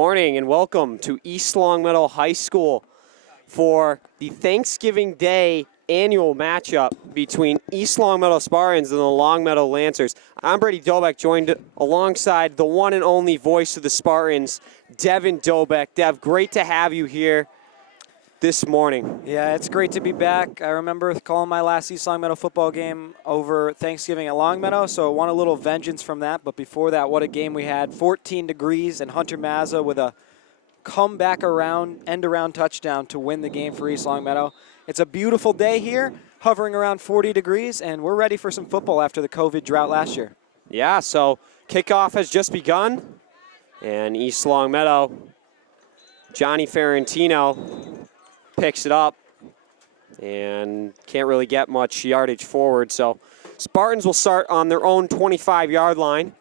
morning and welcome to East Longmeadow High School for the Thanksgiving Day annual matchup between East Longmeadow Spartans and the Longmeadow Lancers. I'm Brady Dobeck, joined alongside the one and only voice of the Spartans, Devin Dobeck. Dev, great to have you here this morning. Yeah, it's great to be back. I remember calling my last East Longmeadow football game over Thanksgiving at Longmeadow, so I want a little vengeance from that. But before that, what a game we had. 14 degrees and Hunter Mazza with a comeback end-around touchdown to win the game for East Longmeadow. It's a beautiful day here, hovering around 40 degrees, and we're ready for some football after the COVID drought last year. Yeah, so kickoff has just begun, and East Longmeadow, Johnny Ferrantino picks it up and can't really get much yardage forward. So Spartans will start on their own 25-yard line.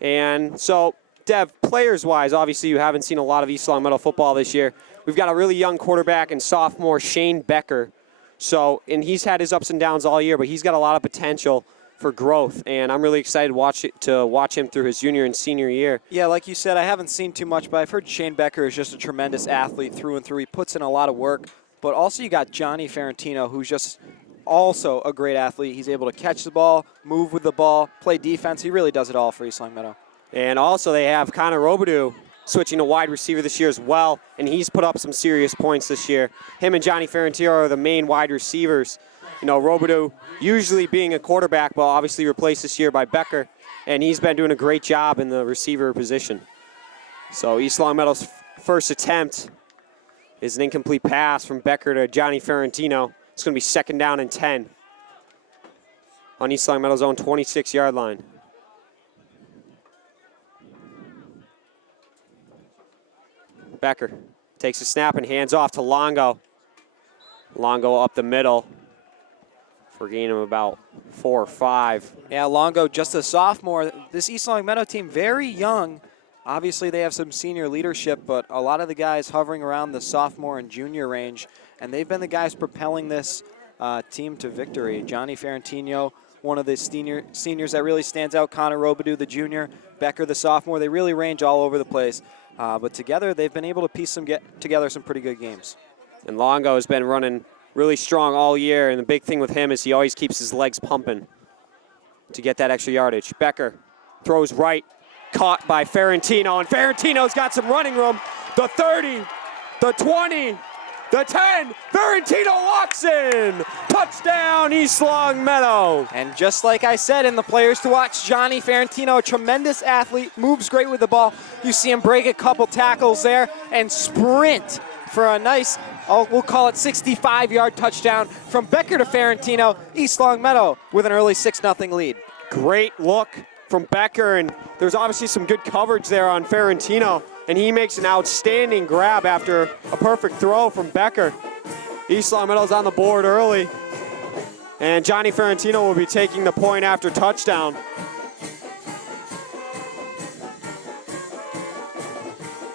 And so, Dev, players-wise, obviously you haven't seen a lot of East Longmeadow football this year. We've got a really young quarterback and sophomore, Shane Becker. And he's had his ups and downs all year, but he's got a lot of potential for growth, and I'm really excited to watch him through his junior and senior year. Yeah, like you said, I haven't seen too much, but I've heard Shane Becker is just a tremendous athlete through and through. He puts in a lot of work, but also you got Johnny Ferrantino, who's just also a great athlete. He's able to catch the ball, move with the ball, play defense. He really does it all for East Longmeadow. And also they have Connor Robidoux switching to wide receiver this year as well, and he's put up some serious points this year. Him and Johnny Ferrantino are the main wide receivers. You know, Robidoux usually being a quarterback, but obviously replaced this year by Becker, and he's been doing a great job in the receiver position. So East Longmeadow's first attempt is an incomplete pass from Becker to Johnny Ferrantino. It's going to be second down and 10 on East Longmeadow's own 26-yard line. Becker takes a snap and hands off to Longo. Longo up the middle for a gain of about 4 or 5. Yeah, Longo, just a sophomore. This East Longmeadow team, very young. Obviously, they have some senior leadership, but a lot of the guys hovering around the sophomore and junior range, and they've been the guys propelling this team to victory. Johnny Ferrantino, one of the seniors that really stands out. Connor Robidoux, the junior. Becker, the sophomore. They really range all over the place. But together, they've been able to get together some pretty good games. And Longo has been running really strong all year, and the big thing with him is he always keeps his legs pumping to get that extra yardage. Becker throws right, caught by Ferrantino, and Ferrantino's got some running room. The 30, the 20, the 10, Ferrantino walks in. Touchdown, East Longmeadow. And just like I said in the players to watch, Johnny Ferrantino, a tremendous athlete, moves great with the ball. You see him break a couple tackles there and sprint for a nice, we'll call it 65-yard touchdown from Becker to Ferrantino. East Longmeadow with an early 6-0 lead. Great look from Becker, and there's obviously some good coverage there on Ferrantino, and he makes an outstanding grab after a perfect throw from Becker. East Longmeadow's on the board early, and Johnny Ferrantino will be taking the point after touchdown.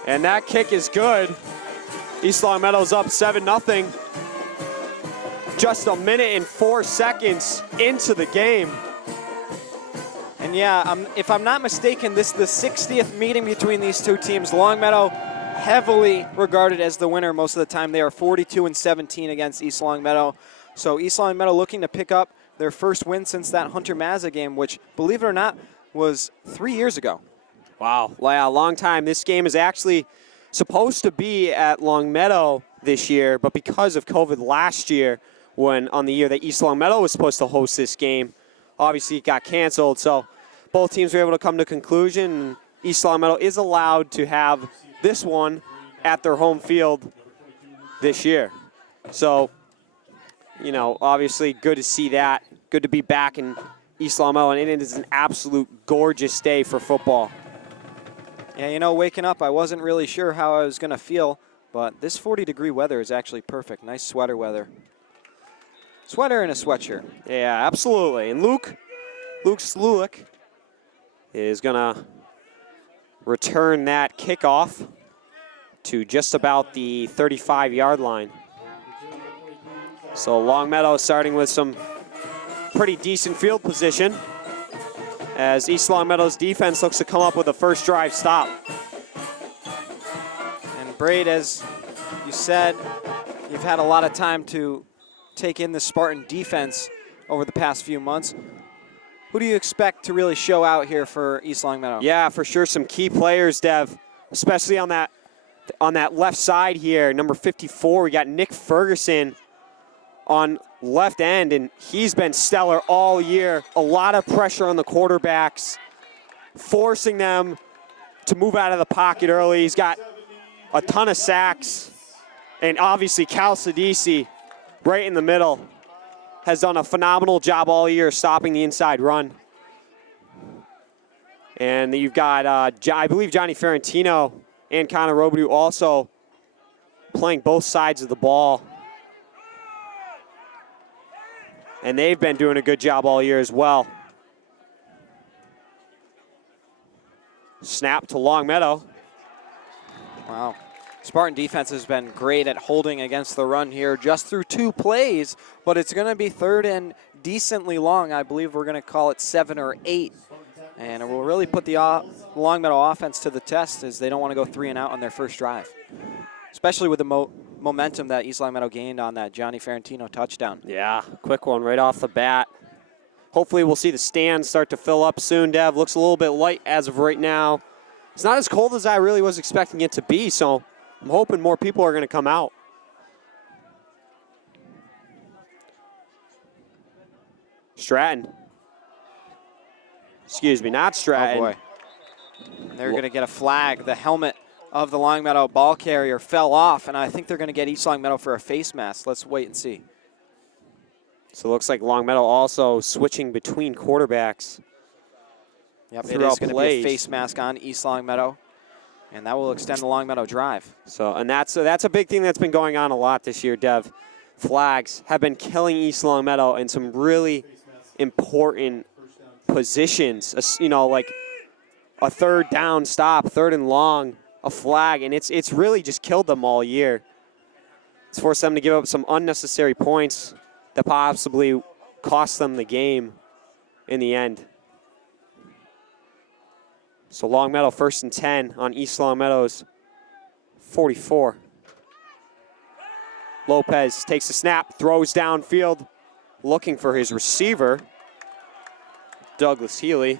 And that kick is good. East Longmeadow's up 7-0. Just a minute and 4 seconds into the game. And yeah, if I'm not mistaken, this is the 60th meeting between these two teams. Longmeadow heavily regarded as the winner most of the time. They are 42-17 against East Longmeadow. So East Longmeadow looking to pick up their first win since that Hunter Mazza game, which, believe it or not, was 3 years ago. Wow, yeah, a long time. This game is actually supposed to be at Longmeadow this year, but because of COVID last year, on the year that East Longmeadow was supposed to host this game, obviously it got canceled. So both teams were able to come to conclusion. East Longmeadow is allowed to have this one at their home field this year. So, you know, obviously good to see that. Good to be back in East Longmeadow, and it is an absolute gorgeous day for football. Yeah, you know, waking up, I wasn't really sure how I was going to feel, but this 40-degree weather is actually perfect. Nice sweater weather. Sweater and a sweatshirt. Yeah, absolutely. And Luke Slulik is going to return that kickoff to just about the 35-yard line. So Longmeadow starting with some pretty decent field position as East Longmeadow's defense looks to come up with a first drive stop. Braid, as you said, you've had a lot of time to take in the Spartan defense over the past few months. Who do you expect to really show out here for East Longmeadow? Yeah, for sure, some key players, Dev, especially on that left side here. Number 54, we got Nick Ferguson on left end, and he's been stellar all year. A lot of pressure on the quarterbacks, forcing them to move out of the pocket early. He's got a ton of sacks, and obviously Cal Sidisi right in the middle has done a phenomenal job all year stopping the inside run. And you've got, I believe, Johnny Ferrantino and Connor Robidoux also playing both sides of the ball. And they've been doing a good job all year as well. Snap to Longmeadow. Wow. Spartan defense has been great at holding against the run here just through 2 plays, but it's going to be third and decently long. I believe we're going to call it 7 or 8. And it will really put the Longmeadow offense to the test, as they don't want to go 3 and out on their first drive, especially with the momentum that East Longmeadow gained on that Johnny Ferrantino touchdown. Yeah, quick one right off the bat. Hopefully we'll see the stands start to fill up soon, Dev. Looks a little bit light as of right now. It's not as cold as I really was expecting it to be, so I'm hoping more people are going to come out. Stratton. Excuse me, not Stratton. Oh boy. They're going to get a flag. The helmet of the Longmeadow ball carrier fell off, and I think they're going to get East Longmeadow for a face mask. Let's wait and see. So it looks like Longmeadow also switching between quarterbacks. Yep, it is going to be a face mask on East Longmeadow, and that will extend the Longmeadow drive. So, and that's a big thing that's been going on a lot this year, Dev. Flags have been killing East Longmeadow in some really important positions. You know, like a third down stop, 3rd and long, a flag, and it's really just killed them all year. It's forced them to give up some unnecessary points that possibly cost them the game in the end. So Longmeadow 1st and 10 on East Longmeadow's 44. Lopez takes the snap, throws downfield, looking for his receiver, Douglas Healy,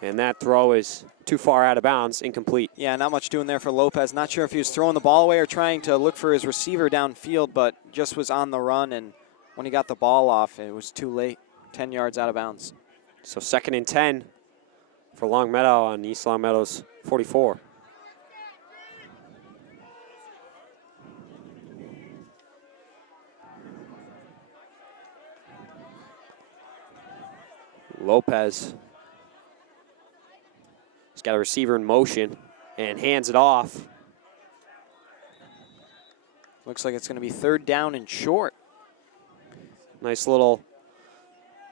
and that throw is too far out of bounds, incomplete. Yeah, not much doing there for Lopez. Not sure if he was throwing the ball away or trying to look for his receiver downfield, but just was on the run, and when he got the ball off, it was too late, 10 yards out of bounds. So 2nd and 10 for Longmeadow on East Longmeadow's 44. Lopez. He's got a receiver in motion and hands it off. Looks like it's going to be 3rd down and short. Nice little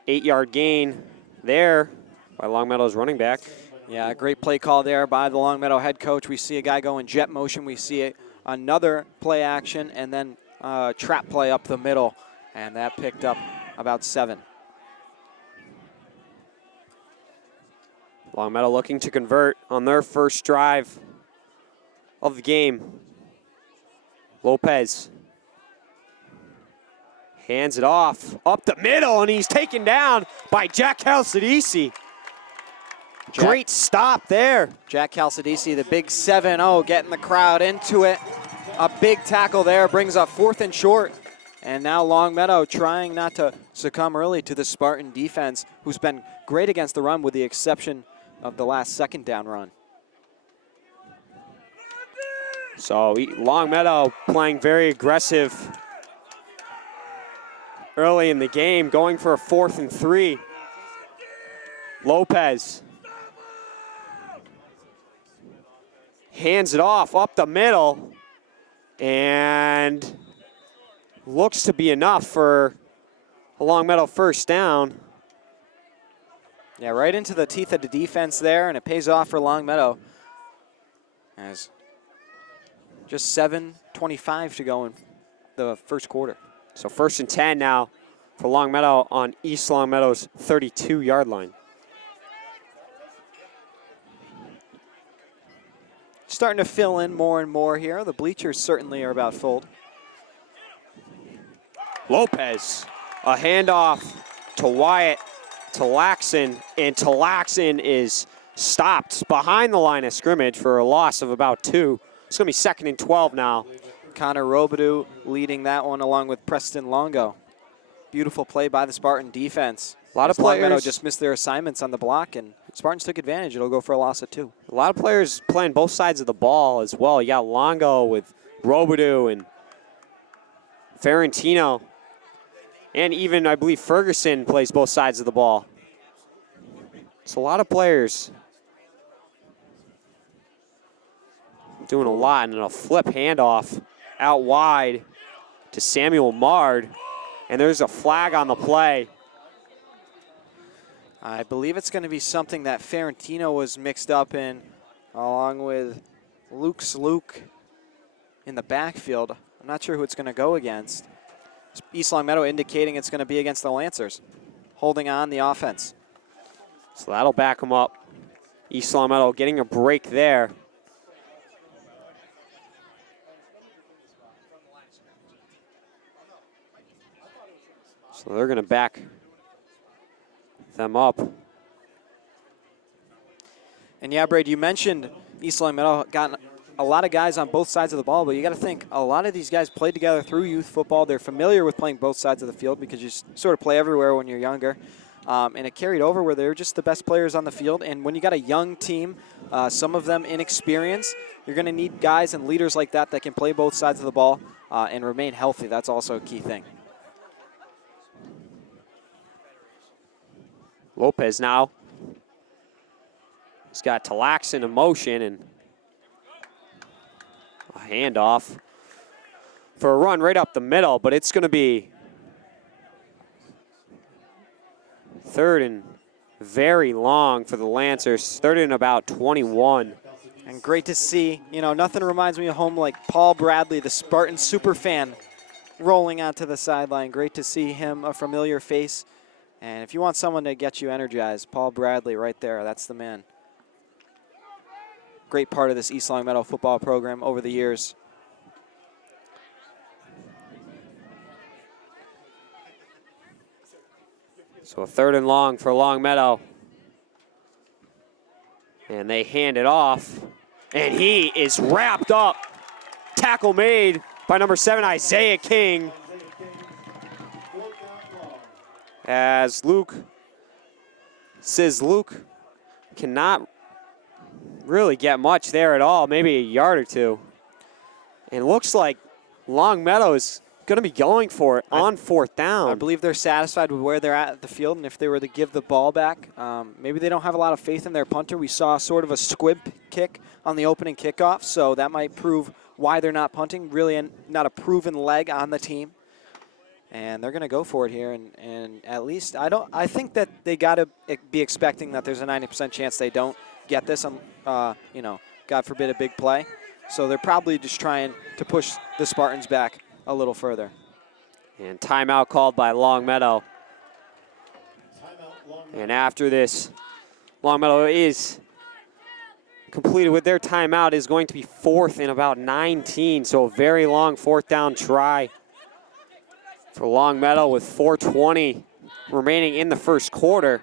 8-yard gain there by Longmeadow's running back. Yeah, a great play call there by the Longmeadow head coach. We see a guy go in jet motion. We see another play action, and then trap play up the middle, and that picked up about 7. Longmeadow looking to convert on their first drive of the game. Lopez hands it off up the middle, and he's taken down by Jack Calcidisi. Great stop there. Jack Calcidisi, the big 7-0, getting the crowd into it. A big tackle there brings up 4th and short. And now Longmeadow trying not to succumb early to the Spartan defense, who's been great against the run with the exception of the last 2nd down run. So Longmeadow playing very aggressive early in the game, going for a 4th and 3. Lopez hands it off up the middle, and looks to be enough for a Longmeadow 1st down. Yeah, right into the teeth of the defense there, and it pays off for Longmeadow. As just 7:25 to go in the first quarter. So 1st and 10 now for Longmeadow on East Longmeadow's 32-yard line. starting to fill in more and more here. The bleachers certainly are about full. Lopez, a handoff to Wyatt, to Laxon, and Laxon is stopped behind the line of scrimmage for a loss of about 2. It's going to be 2nd and 12 now. Connor Robidoux leading that one along with Preston Longo. Beautiful play by the Spartan defense. A lot of Longmeadow players just missed their assignments on the block, and Spartans took advantage. It'll go for a loss of 2. A lot of players playing both sides of the ball as well. You got Longo with Robidoux and Ferrantino. And even, I believe, Ferguson plays both sides of the ball. So a lot of players doing a lot. And then a flip handoff out wide to Samuel Mard. And there's a flag on the play. I believe it's going to be something that Ferrantino was mixed up in, along with Luke in the backfield. I'm not sure who it's going to go against. East Longmeadow indicating it's going to be against the Lancers, holding on the offense. So that'll back them up. East Longmeadow getting a break there. So they're going to back them up. And yeah, Braid, you mentioned East Longmeadow got a lot of guys on both sides of the ball, but you got to think a lot of these guys played together through youth football. They're familiar with playing both sides of the field because you sort of play everywhere when you're younger. And it carried over where they're just the best players on the field. And when you got a young team, some of them inexperienced, you're going to need guys and leaders like that that can play both sides of the ball and remain healthy. That's also a key thing. Lopez now. He's got Talaxin in motion and a handoff for a run right up the middle, but it's going to be 3rd and very long for the Lancers. 3rd and about 21. And great to see, you know, nothing reminds me of home like Paul Bradley, the Spartan super fan, rolling onto the sideline. Great to see him, a familiar face. And if you want someone to get you energized, Paul Bradley right there, that's the man. Great part of this East Longmeadow football program over the years. So a 3rd and long for Longmeadow. And they hand it off. And he is wrapped up. Tackle made by number 7, Isaiah King. As Luke cannot really get much there at all, maybe a yard or 2. And it looks like Longmeadow is going to be going for it on 4th down. I believe they're satisfied with where they're at the field, and if they were to give the ball back, maybe they don't have a lot of faith in their punter. We saw sort of a squib kick on the opening kickoff, so that might prove why they're not punting. Really not a proven leg on the team. And they're going to go for it here, and at least I think that they got to be expecting that there's a 90% chance they don't get this, you know, God forbid a big play. So they're probably just trying to push the Spartans back a little further. And timeout called by Longmeadow. And after this, Longmeadow is completed with their timeout. Is going to be 4th and about 19, so a very long 4th down try for Longmeadow with 4:20 remaining in the first quarter.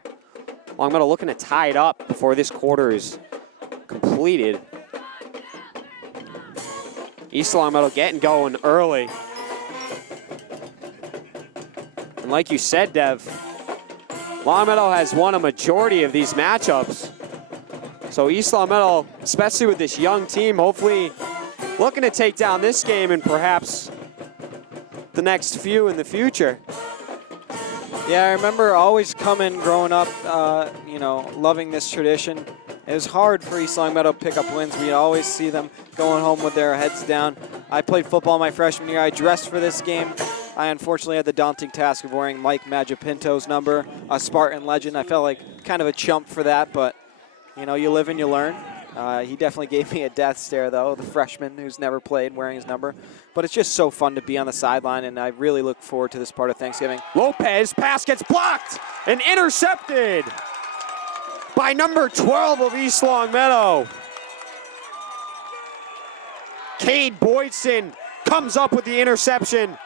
Longmeadow looking to tie it up before this quarter is completed. East Longmeadow getting going early. And like you said, Dev, Longmeadow has won a majority of these matchups. So East Longmeadow, especially with this young team, hopefully looking to take down this game and perhaps the next few in the future. Yeah, I remember always coming growing up, you know, loving this tradition. It was hard for East Longmeadow to pick up wins. We'd always see them going home with their heads down. I played football my freshman year. I dressed for this game. I unfortunately had the daunting task of wearing Mike Magipinto's number, a Spartan legend. I felt like kind of a chump for that, but, you know, you live and you learn. He definitely gave me a death stare, though, the freshman who's never played wearing his number. But it's just so fun to be on the sideline, and I really look forward to this part of Thanksgiving. Lopez, pass gets blocked and intercepted by number 12 of East Longmeadow. Cade Boydson comes up with the interception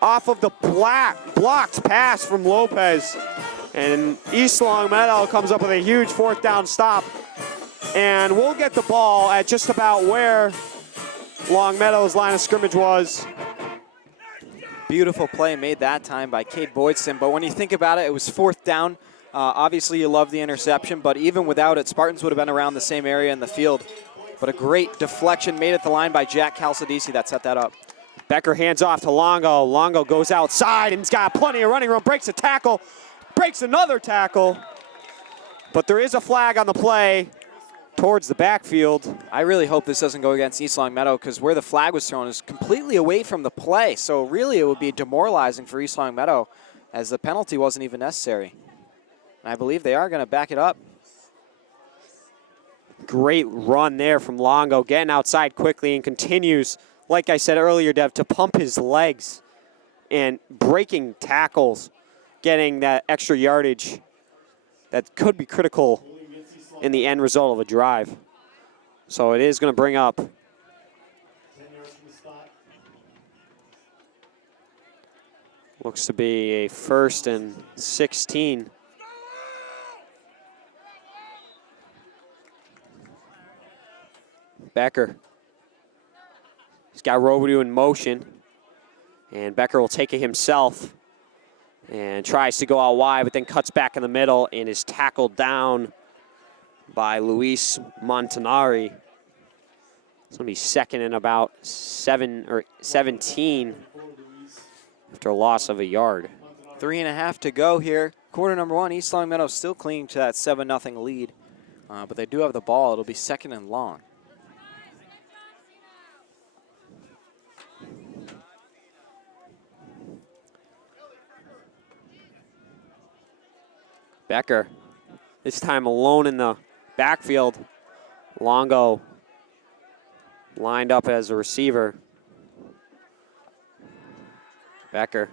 off of the blocked pass from Lopez. And East Longmeadow comes up with a huge 4th down stop. And we'll get the ball at just about where Longmeadow's line of scrimmage was. Beautiful play made that time by Cade Boydson. But when you think about it, it was 4th down. Obviously, you love the interception, but even without it, Spartans would have been around the same area in the field. But a great deflection made at the line by Jack Calcidisi that set that up. Becker hands off to Longo. Longo goes outside and he's got plenty of running room. Breaks a tackle, breaks another tackle. But there is a flag on the play towards the backfield. I really hope this doesn't go against East Longmeadow because where the flag was thrown is completely away from the play. So really it would be demoralizing for East Longmeadow as the penalty wasn't even necessary. And I believe they are going to back it up. Great run there from Longo, getting outside quickly and continues, like I said earlier, Dev, to pump his legs and breaking tackles, getting that extra yardage that could be critical in the end result of a drive. So it is going to bring up looks to be a 1st and 16. Becker. He's got Robidoux in motion. And Becker will take it himself and tries to go out wide, but then cuts back in the middle and is tackled down by Luis Montanari. It's going to be 2nd and about 17 after a loss of a yard. 3.5 to go here. Quarter number 1, East Longmeadow still clinging to that 7-0 lead. But they do have the ball. It'll be 2nd and long. Becker, this time alone in the backfield. Longo lined up as a receiver. Becker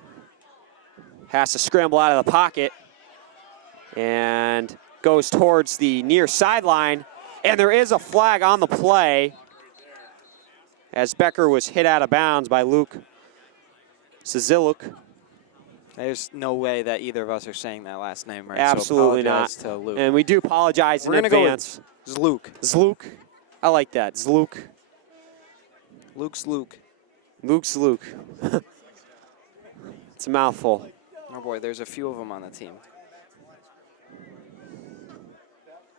has to scramble out of the pocket and goes towards the near sideline. And there is a flag on the play as Becker was hit out of bounds by Luke Szyluk. There's no way that either of us are saying that last name right. Absolutely so not. to Luke. And we do apologize in We're gonna advance. Go with Zluk. Zluk. I like that. Zluk. Luke's Luke. Luke's Luke. It's a mouthful. Oh boy, there's a few of them on the team.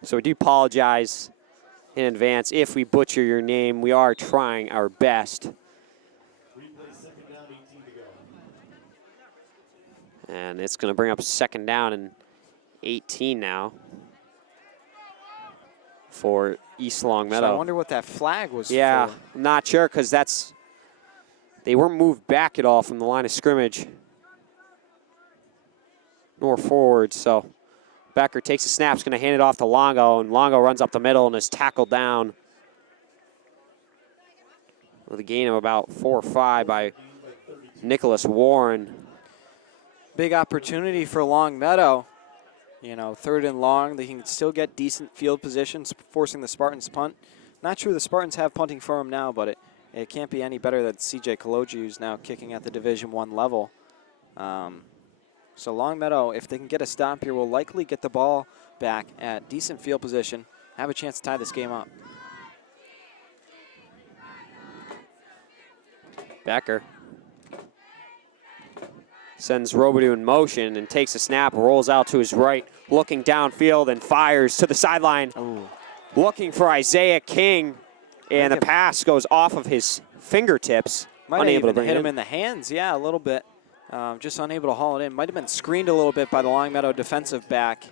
So we do apologize in advance if we butcher your name. We are trying our best. And it's going to bring up 2nd down and 18 now for East Longmeadow. So I wonder what that flag was for. I'm not sure because they weren't moved back at all from the line of scrimmage nor forward. So Becker takes a snap, is going to hand it off to Longo, and Longo runs up the middle and is tackled down with a gain of about 4 or 5 by Nicholas Warren. Big opportunity for Longmeadow. You know, 3rd and long. They can still get decent field positions, forcing the Spartans to punt. Not sure the Spartans have punting for them now, but it can't be any better than CJ Kaloji, who's now kicking at the Division I level. So Longmeadow, if they can get a stop here, will likely get the ball back at decent field position, have a chance to tie this game up. Becker sends Robidoux in motion and takes a snap, rolls out to his right, looking downfield and fires to the sideline. Ooh. Looking for Isaiah King, and the pass goes off of his fingertips. Might have even hit him in the hands, yeah, a little bit. Just unable to haul it in. Might have been screened a little bit by the Longmeadow defensive back.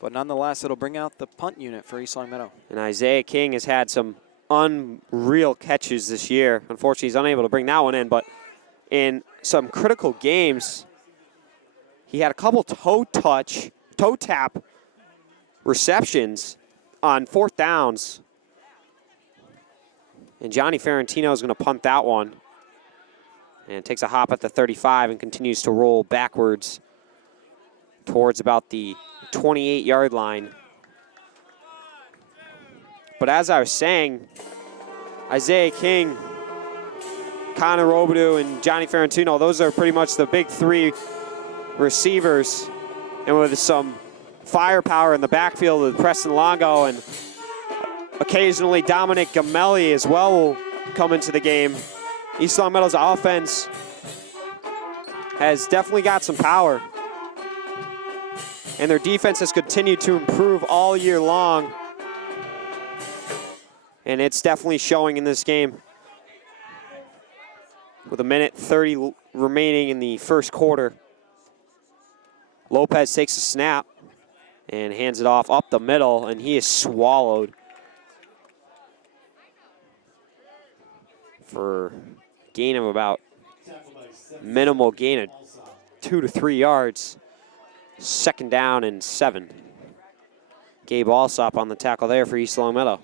But nonetheless, it'll bring out the punt unit for East Longmeadow. And Isaiah King has had some unreal catches this year. Unfortunately, he's unable to bring that one in, but in some critical games, he had a couple toe tap receptions on 4th downs. And Johnny Ferrantino is going to punt that one. And takes a hop at the 35 and continues to roll backwards towards about the 28-yard line. But as I was saying, Isaiah King, Connor Robidoux, and Johnny Ferrantino. Those are pretty much the big three receivers. And with some firepower in the backfield with Preston Longo and occasionally Dominic Gamelli as well will come into the game. East Longmeadow's offense has definitely got some power. And their defense has continued to improve all year long. And it's definitely showing in this game. With 1:30 remaining in the first quarter. Lopez takes a snap and hands it off up the middle, and he is swallowed for gain of about minimal gain of 2 to 3 yards. 2nd down and 7. Gabe Alsop on the tackle there for East Longmeadow.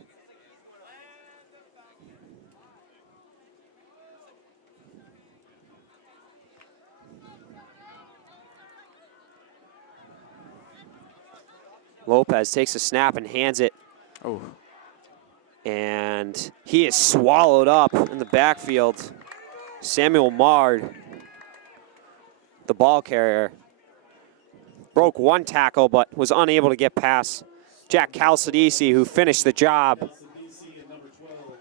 Lopez takes a snap and hands it. Oh. And he is swallowed up in the backfield. Samuel Mard, the ball carrier, broke one tackle but was unable to get past Jack Calcidisi, who finished the job.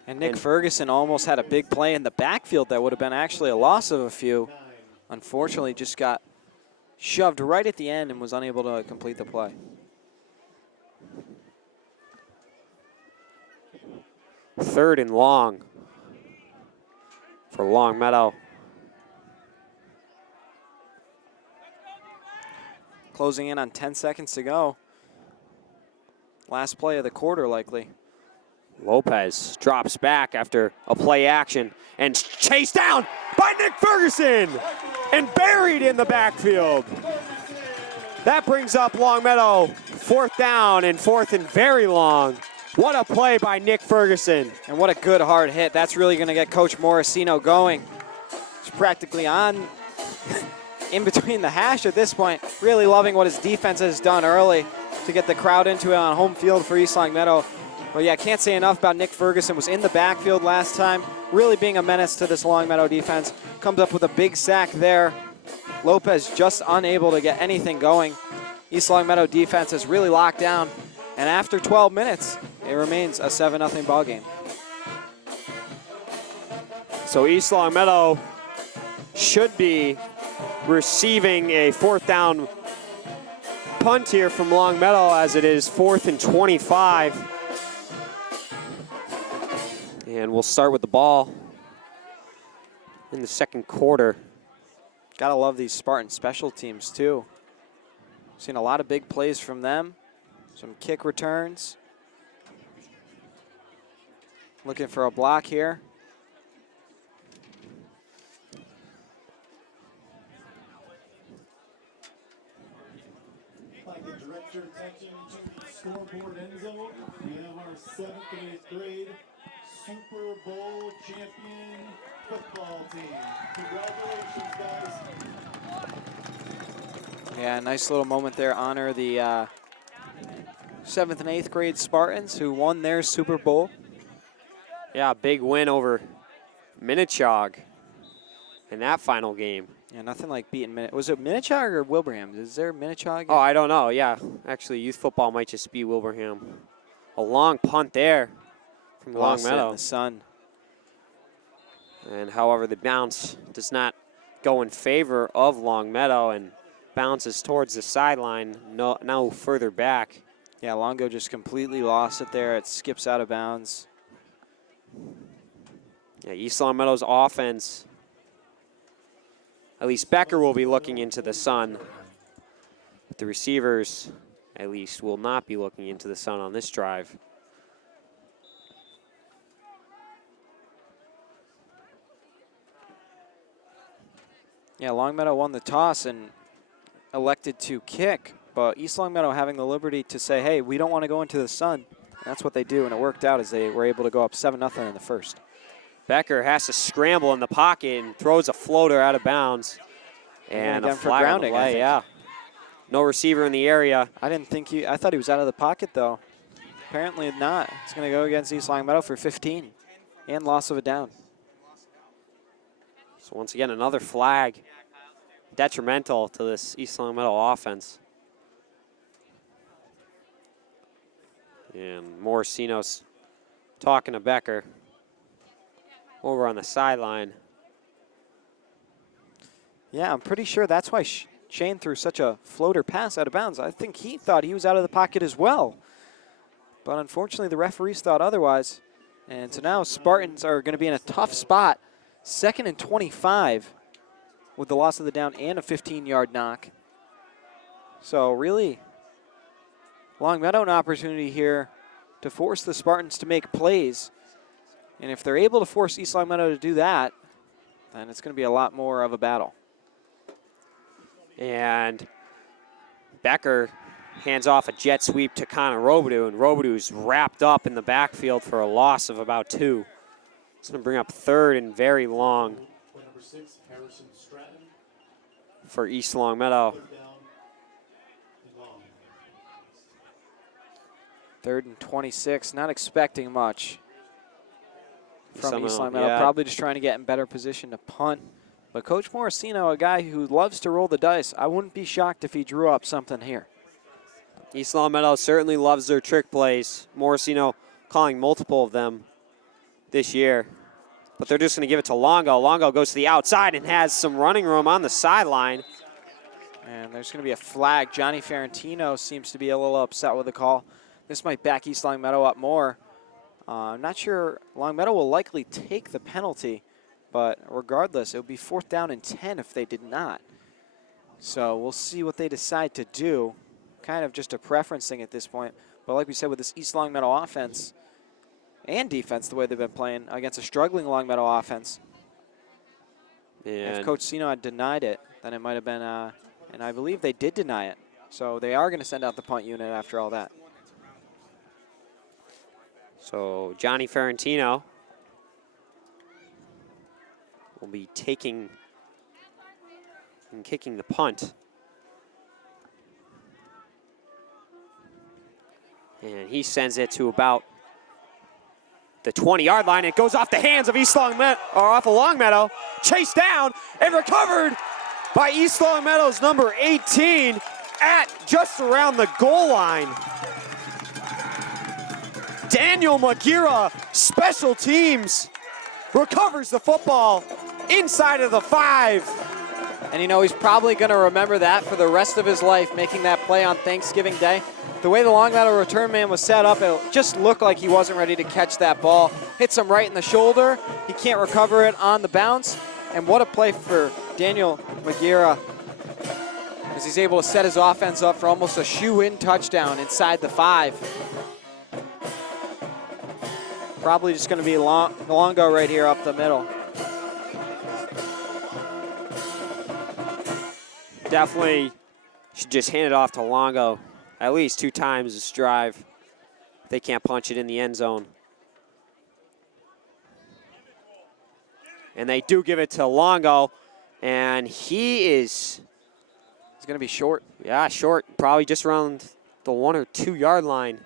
And Nick Ferguson almost had a big play in the backfield that would have been actually a loss of a few. Unfortunately, just got shoved right at the end and was unable to complete the play. 3rd and long for Longmeadow. Closing in on 10 seconds to go. Last play of the quarter, likely. Lopez drops back after a play action and chased down by Nick Ferguson and buried in the backfield. That brings up Longmeadow 4th down and 4th and very long. What a play by Nick Ferguson. And what a good hard hit. That's really going to get Coach Morosino going. He's practically on in between the hash at this point. Really loving what his defense has done early to get the crowd into it on home field for East Longmeadow. But yeah, can't say enough about Nick Ferguson. Was in the backfield last time, really being a menace to this Longmeadow defense. Comes up with a big sack there. Lopez just unable to get anything going. East Longmeadow defense is really locked down. And after 12 minutes, it remains a 7-0 ball game. So East Longmeadow should be receiving a 4th down punt here from Longmeadow, as it is 4th and 25. And we'll start with the ball in the 2nd quarter. Gotta love these Spartan special teams too. Seen a lot of big plays from them. Some kick returns. Looking for a block here. I'd like to direct your attention to the scoreboard end zone. We have our 7th and 8th grade Super Bowl champion football team. Congratulations, guys. Yeah, nice little moment there. Honor the 7th and 8th grade Spartans who won their Super Bowl. Yeah, big win over Minnechaug in that final game. Yeah, nothing like beating was it Minnechaug or Wilbraham? Is there Minnechaug? Oh, I don't know. Yeah, actually, youth football might just be Wilbraham. A long punt there from Lost it in Longmeadow. the sun. And however, the bounce does not go in favor of Longmeadow and bounces towards the sideline, no further back. Yeah, Longo just completely lost it there. It skips out of bounds. Yeah, East Longmeadow's offense, at least Becker will be looking into the sun. But the receivers, at least, will not be looking into the sun on this drive. Yeah, Longmeadow won the toss and elected to kick, but East Longmeadow having the liberty to say, hey, we don't want to go into the sun. And that's what they do, and it worked out as they were able to go up 7-0 in the first. Becker has to scramble in the pocket and throws a floater out of bounds. And a for flag grounding, on the I play, think. yeah. No receiver in the area. I thought he was out of the pocket, though. Apparently not. It's going to go against East Longmeadow for 15. And loss of a down. So once again, another flag detrimental to this East Longmeadow offense. And Morosino's talking to Becker over on the sideline. Yeah, I'm pretty sure that's why Shane threw such a floater pass out of bounds. I think he thought he was out of the pocket as well. But unfortunately, the referees thought otherwise. And so now Spartans are going to be in a tough spot. 2nd and 25 with the loss of the down and a 15-yard knock. So really, Longmeadow an opportunity here to force the Spartans to make plays. And if they're able to force East Longmeadow to do that, then it's going to be a lot more of a battle. And Becker hands off a jet sweep to Connor Robidoux, and Robidoux's wrapped up in the backfield for a loss of about 2. It's going to bring up 3rd and very long for East Longmeadow. 3rd and 26, not expecting much from East Longmeadow. Yeah. Probably just trying to get in better position to punt. But Coach Morosino, a guy who loves to roll the dice, I wouldn't be shocked if he drew up something here. East Longmeadow certainly loves their trick plays. Morosino calling multiple of them this year. But they're just going to give it to Longo. Longo goes to the outside and has some running room on the sideline. And there's going to be a flag. Johnny Ferrantino seems to be a little upset with the call. This might back East Longmeadow up more. I'm not sure. Longmeadow will likely take the penalty. But regardless, it would be 4th down and 10 if they did not. So we'll see what they decide to do. Kind of just a preference thing at this point. But like we said, with this East Longmeadow offense and defense, the way they've been playing against a struggling Longmeadow offense. And if Coach Sino had denied it, then it might have been, and I believe they did deny it. So they are going to send out the punt unit after all that. So Johnny Ferrantino will be taking and kicking the punt. And he sends it to about the 20-yard line. It goes off the hands of East Longmeadow, or off of Longmeadow, chased down and recovered by East Longmeadow's number 18 at just around the goal line. Daniel Magira, special teams, recovers the football inside of the 5. And you know, he's probably going to remember that for the rest of his life, making that play on Thanksgiving Day. The way the Longmeadow return man was set up, it just looked like he wasn't ready to catch that ball. Hits him right in the shoulder. He can't recover it on the bounce. And what a play for Daniel Magira, as he's able to set his offense up for almost a shoe-in touchdown inside the 5. Probably just going to be Longo right here up the middle. Definitely should just hand it off to Longo at least 2 times this drive. They can't punch it in the end zone. And they do give it to Longo, and he's going to be short. Yeah, short, probably just around the 1 or 2 yard line.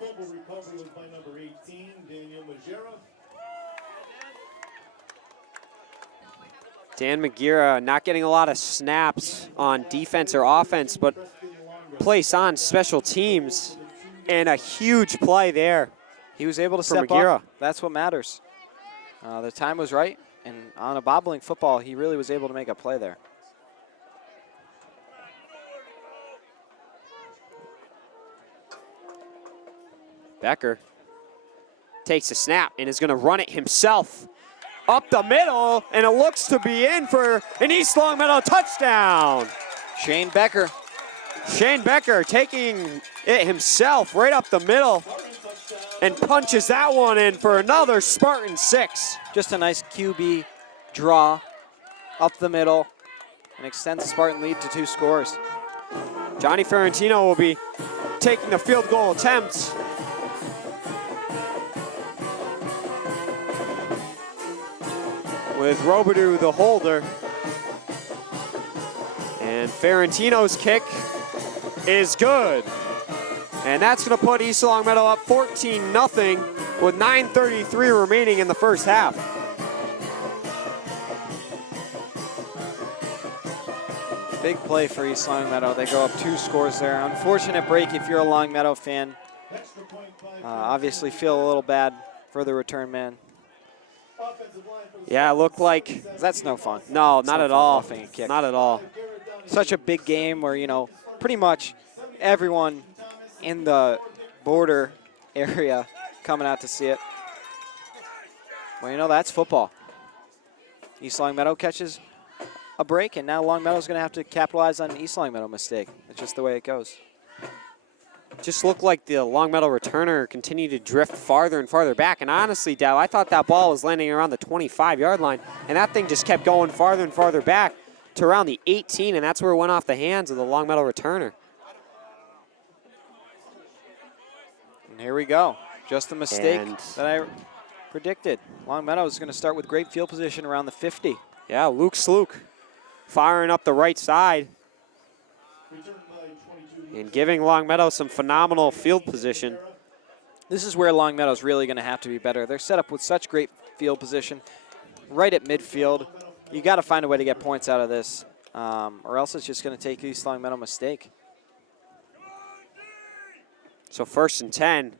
Fumble recovery was by number 18, Daniel Magira. Dan Magira not getting a lot of snaps on defense or offense, but place on special teams, and a huge play there. He was able to step up. That's what matters. The time was right, and on a bobbling football, he really was able to make a play there. Becker takes a snap and is going to run it himself up the middle, and it looks to be in for an East Longmeadow touchdown. Shane Becker. Shane Becker taking it himself right up the middle and punches that one in for another Spartan 6. Just a nice QB draw up the middle and extends the Spartan lead to 2 scores. Johnny Ferrantino will be taking the field goal attempt. With Robidoux the holder. And Ferrantino's kick is good. And that's going to put East Longmeadow up 14-0 with 9:33 remaining in the first half. Big play for East Longmeadow. They go up 2 scores there. Unfortunate break if you're a Longmeadow fan. Obviously feel a little bad for the return man. Yeah, it looked like. That's no fun. No, It's not no at fun all. roughing a kick. Not at all. Such a big game where, you know, pretty much everyone in the border area coming out to see it. Well, you know, that's football. East Longmeadow catches a break, and now Longmeadow's going to have to capitalize on an East Longmeadow mistake. It's just the way it goes. Just looked like the Longmeadow returner continued to drift farther and farther back. And honestly, Dow, I thought that ball was landing around the 25-yard line, and that thing just kept going farther and farther back to around the 18, and that's where it went off the hands of the Longmeadow returner. And here we go. Just the mistake And that I predicted. Longmeadow is going to start with great field position around the 50. yeah, Luke Slook firing up the right side and giving Longmeadow some phenomenal field position. This is where Longmeadow's really going to have to be better. They're set up with such great field position right at midfield. You got to find a way to get points out of this, or else it's just going to take East Longmeadow a mistake. So 1st and 10,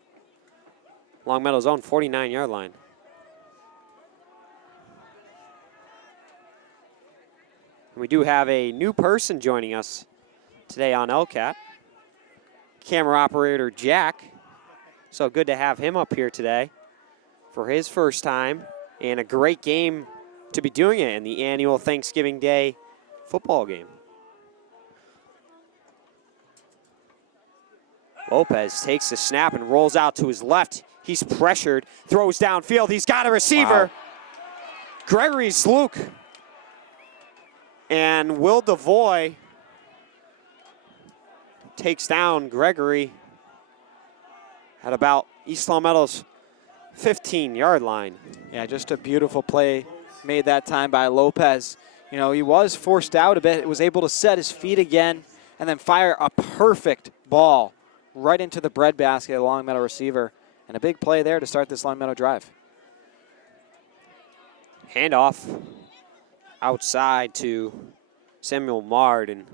Longmeadow's own 49-yard line. And we do have a new person joining us today on LCAT. Camera operator Jack. So good to have him up here today for his first time, and a great game to be doing it in the annual Thanksgiving Day football game. Lopez takes the snap and rolls out to his left. He's pressured, throws downfield. He's got a receiver. Wow. Gregory Slook and Will DeVoy takes down Gregory at about East Longmeadow's 15-yard line. Yeah, just a beautiful play made that time by Lopez. You know, he was forced out a bit, was able to set his feet again and then fire a perfect ball right into the breadbasket of the Longmeadow receiver. And a big play there to start this Longmeadow drive. Handoff outside to Samuel Mard. And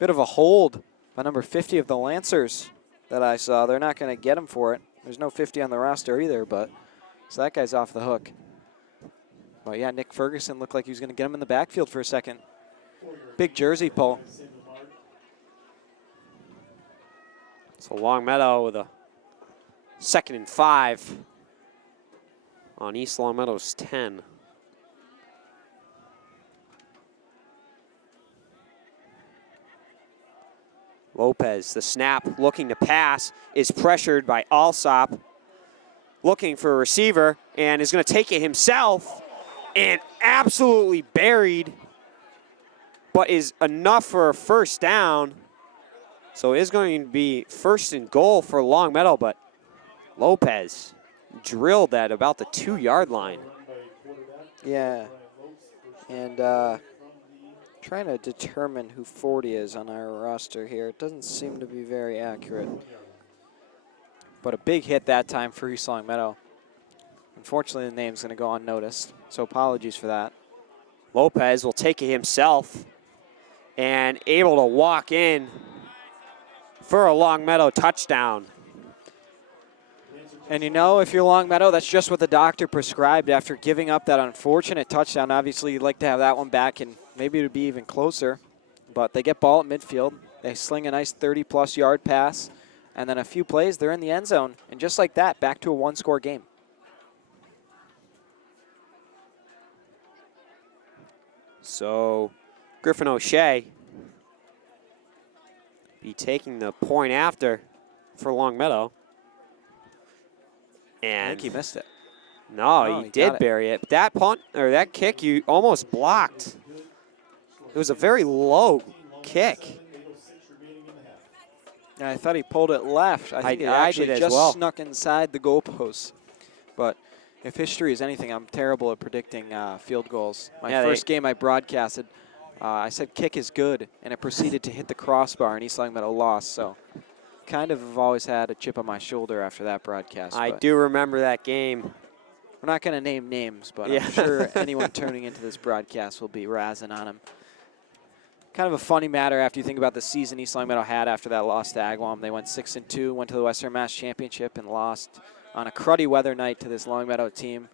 bit of a hold by number 50 of the Lancers that I saw. They're not going to get him for it. There's no 50 on the roster either, but so that guy's off the hook. But yeah, Nick Ferguson looked like he was going to get him in the backfield for a second. Big jersey pull. so Longmeadow with a 2nd and 5 on East Longmeadow's 10. Lopez, the snap, looking to pass, is pressured by Alsop, looking for a receiver, and is going to take it himself, and absolutely buried, but is enough for a first down. So it is going to be 1st and goal for Longmeadow, but Lopez drilled that about the 2-yard line. Yeah, and trying to determine who 40 is on our roster here. It doesn't seem to be very accurate. But a big hit that time for East Longmeadow. Unfortunately, the name's going to go unnoticed, so apologies for that. Lopez will take it himself and able to walk in for a Longmeadow touchdown. And you know, if you're Longmeadow, that's just what the doctor prescribed after giving up that unfortunate touchdown. Obviously, you'd like to have that one back, and maybe it would be even closer. But they get ball at midfield. They sling a nice 30-plus yard pass. And then a few plays, they're in the end zone. And just like that, back to a one-score game. So Griffin O'Shea be taking the point after for Longmeadow. I And think he missed it. no, he did got it. bury it. That punt or that kick you almost blocked. It was a very low kick. Yeah, I thought he pulled it left. I think it I actually did as just well. snuck inside the goalpost. But if history is anything, I'm terrible at predicting field goals. My Yeah, first game I broadcasted, I said kick is good, and it proceeded to hit the crossbar, and East Longmeadow lost. So kind of have always had a chip on my shoulder after that broadcast. I but do remember that game. We're not going to name names, but Yeah. I'm sure anyone tuning into this broadcast will be razzing on him. Kind of a funny matter after you think about the season East Longmeadow had after that loss to Agawam. They went 6-2, went to the Western Mass Championship, and lost on a cruddy weather night to this Longmeadow team.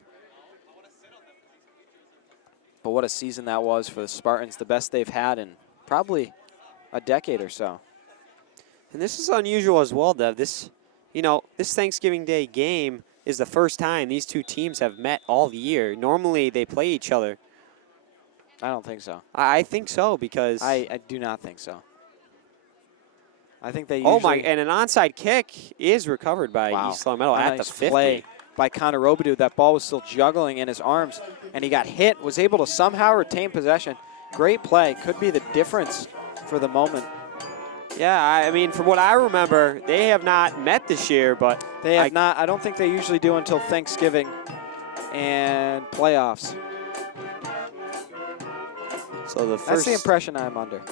But what a season that was for the Spartans, the best they've had in probably a decade or so. And this is unusual as well, Dev. This Thanksgiving Day game is the first time these two teams have met all year. Normally they play each other. I don't think so. I think so because I do not think so. I think they usually... Oh my, and an onside kick is recovered by East Longmeadow at the 50. Play by Connor Robidoux. That ball was still juggling in his arms, and he got hit, was able to somehow retain possession. Great play. Could be the difference for the moment. Yeah, I mean, from what I remember, they have not met this year, but they have not. I don't think they usually do until Thanksgiving and playoffs. So the first, that's the impression I'm under.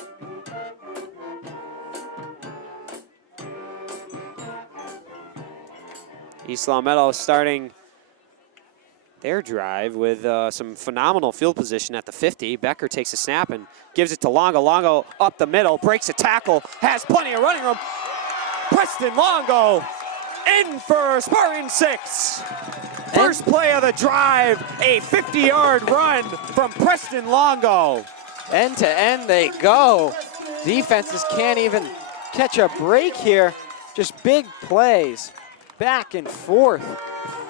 East Longmeadow starting their drive with some phenomenal field position at the 50. Becker takes a snap and gives it to Longo. Longo up the middle, breaks a tackle, has plenty of running room. Preston Longo in for Spartan 6. First play of the drive, a 50-yard run from Preston Longo. End to end they go. Defenses can't even catch a break here. Just big plays, back and forth.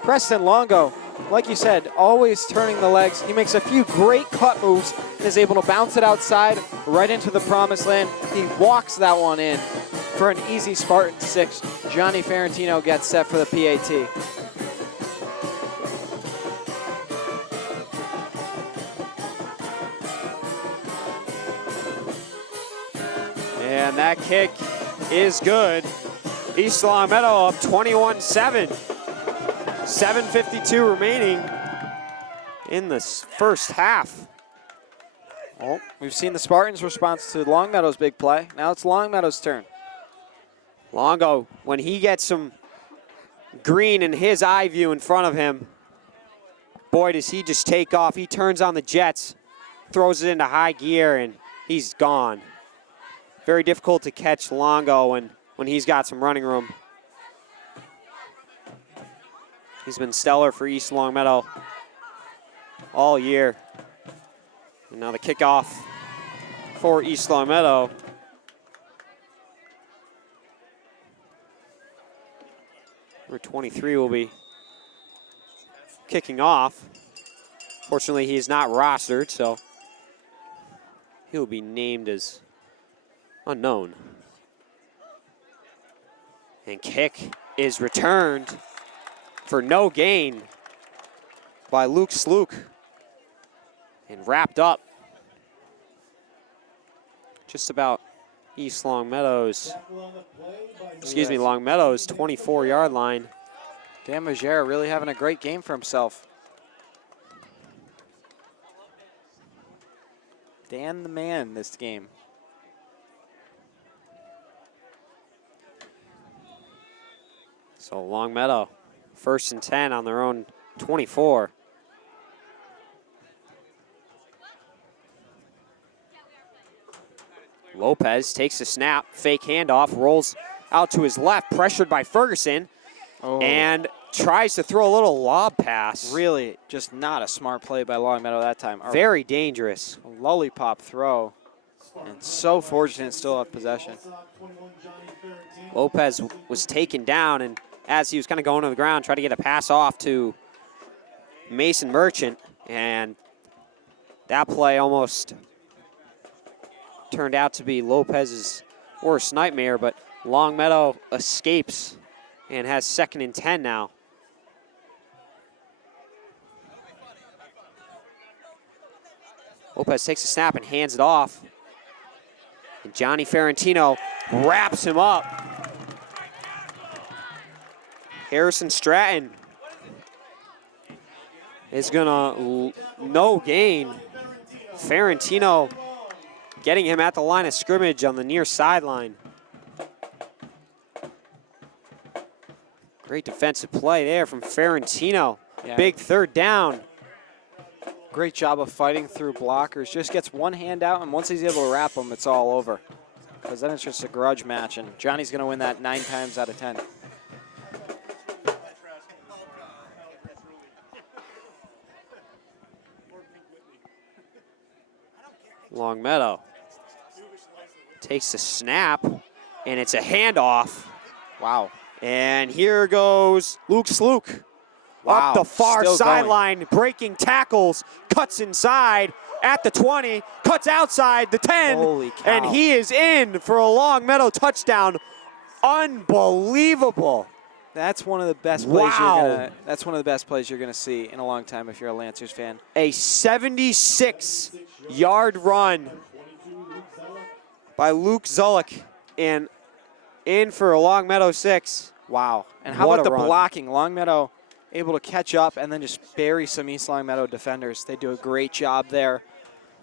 Preston Longo, like you said, always turning the legs. He makes a few great cut moves and is able to bounce it outside right into the promised land. He walks that one in for an easy Spartan 6. Johnny Ferrantino gets set for the PAT. And that kick is good. East Longmeadow up 21-7. 7:52 remaining in the first half. Well, we've seen the Spartans' response to Longmeadow's big play. Now it's Longmeadow's turn. Longo, when he gets some green in his eye view in front of him, boy, does he just take off. He turns on the jets, throws it into high gear, and he's gone. Very difficult to catch Longo when he's got some running room. He's been stellar for East Longmeadow all year. And now the kickoff for East Longmeadow. Number 23 will be kicking off. Fortunately, he is not rostered, so he will be named as unknown. And kick is returned for no gain by Luke Slook and wrapped up just about East Longmeadow's, Longmeadow's 24-yard line. Dan Majera really having a great game for himself. Dan the man this game. So Longmeadow, 1st and 10 on their own 24. Lopez takes the snap, fake handoff, rolls out to his left, pressured by Ferguson, and tries to throw a little lob pass. Really just not a smart play by Longmeadow that time. Very dangerous. A lollipop throw, and so fortunate still have possession. Lopez was taken down, and as he was kind of going to the ground, tried to get a pass off to Mason Merchant, and that play almost turned out to be Lopez's worst nightmare, but Longmeadow escapes and has 2nd and 10 now. Lopez takes a snap and hands it off. And Johnny Ferrantino wraps him up. Harrison Stratton is gonna no gain. Ferrantino getting him at the line of scrimmage on the near sideline. Great defensive play there from Ferentino. Yeah. Big third down. Great job of fighting through blockers. Just gets one hand out, and once he's able to wrap them, it's all over. Because then it's just a grudge match, and Johnny's going to win that 9 times out of 10. Longmeadow takes the snap, and it's a handoff. Wow. And here goes Luke Slook. Wow. Up the far Still sideline, breaking tackles, cuts inside at the 20, cuts outside the 10. Holy cow. And he is in for a Longmeadow touchdown. Unbelievable. That's one of the best plays Wow. that's one of the best plays you're gonna see in a long time if you're a Lancers fan. A 76-yard run by Luke Zulik, and in for a Longmeadow 6. Wow. And how What about a the run. blocking? Longmeadow able to catch up and then just bury some East Longmeadow defenders. They do a great job there,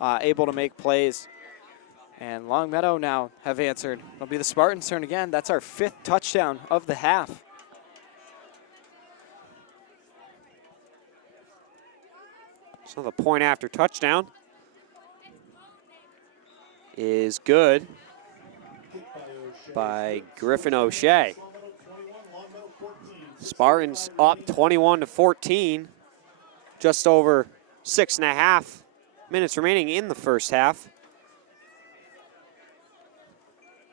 able to make plays. And Longmeadow now have answered. It'll be the Spartans' turn again. That's our 5th touchdown of the half. So the point after touchdown is good by Griffin O'Shea. Spartans up 21-14. Just over 6.5 minutes remaining in the first half.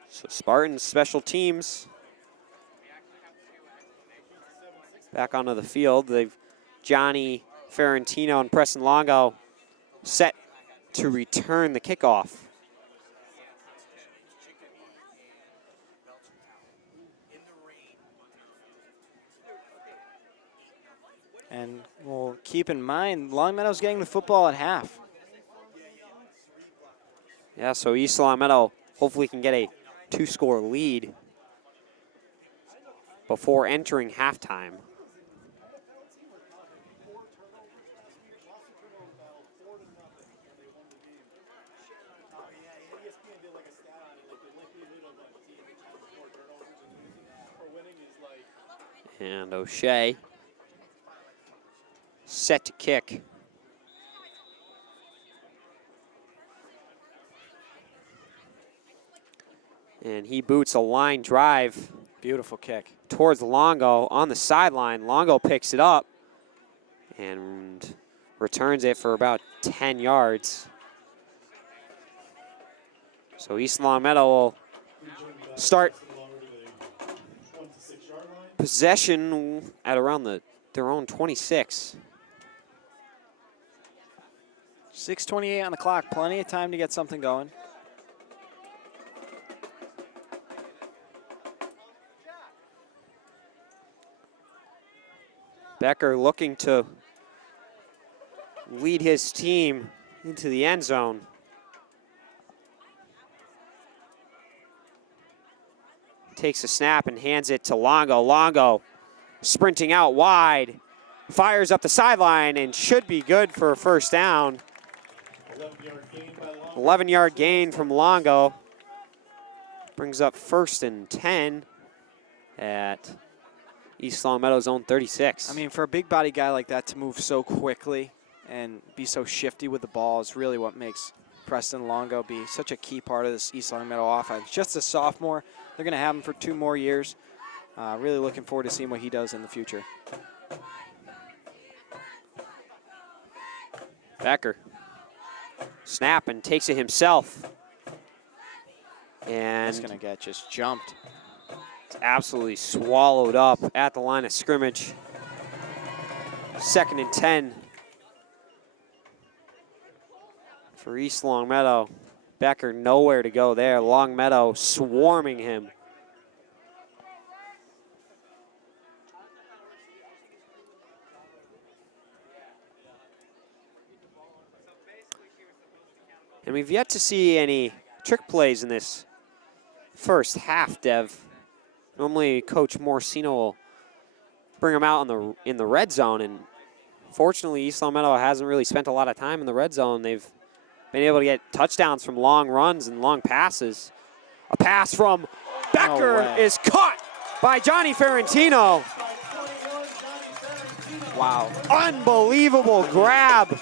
So Spartans special teams back onto the field. They've Johnny Ferentino and Preston Longo set to return the kickoff. And we'll keep in mind, Longmeadow's getting the football at half. Yeah, so East Longmeadow hopefully can get a 2-score lead before entering halftime. And O'Shea set to kick. And he boots a line drive. Beautiful kick. Towards Longo on the sideline. Longo picks it up and returns it for about 10 yards. So East Longmeadow will start possession at around their own 26. 6:28 on the clock. Plenty of time to get something going. Becker looking to lead his team into the end zone. Takes a snap and hands it to Longo. Longo sprinting out wide, fires up the sideline and should be good for a first down. 11-yard gain from Longo. Brings up 1st and 10 at East Longmeadow's own 36. I mean, for a big body guy like that to move so quickly and be so shifty with the ball is really what makes Preston Longo be such a key part of this East Longmeadow offense. Just a sophomore. They're going to have him for 2 more years. Really looking forward to seeing what he does in the future. Becker. Snap and takes it himself. And He's going to get just jumped. it's absolutely swallowed up at the line of scrimmage. 2nd and 10 for East Longmeadow. Becker nowhere to go there. Longmeadow swarming him. And we've yet to see any trick plays in this first half, Dev. Normally Coach Morcino will bring them out in the red zone, and fortunately East Longmeadow hasn't really spent a lot of time in the red zone. They've been able to get touchdowns from long runs and long passes. A pass from Becker is caught by Johnny Ferentino. Wow. Unbelievable grab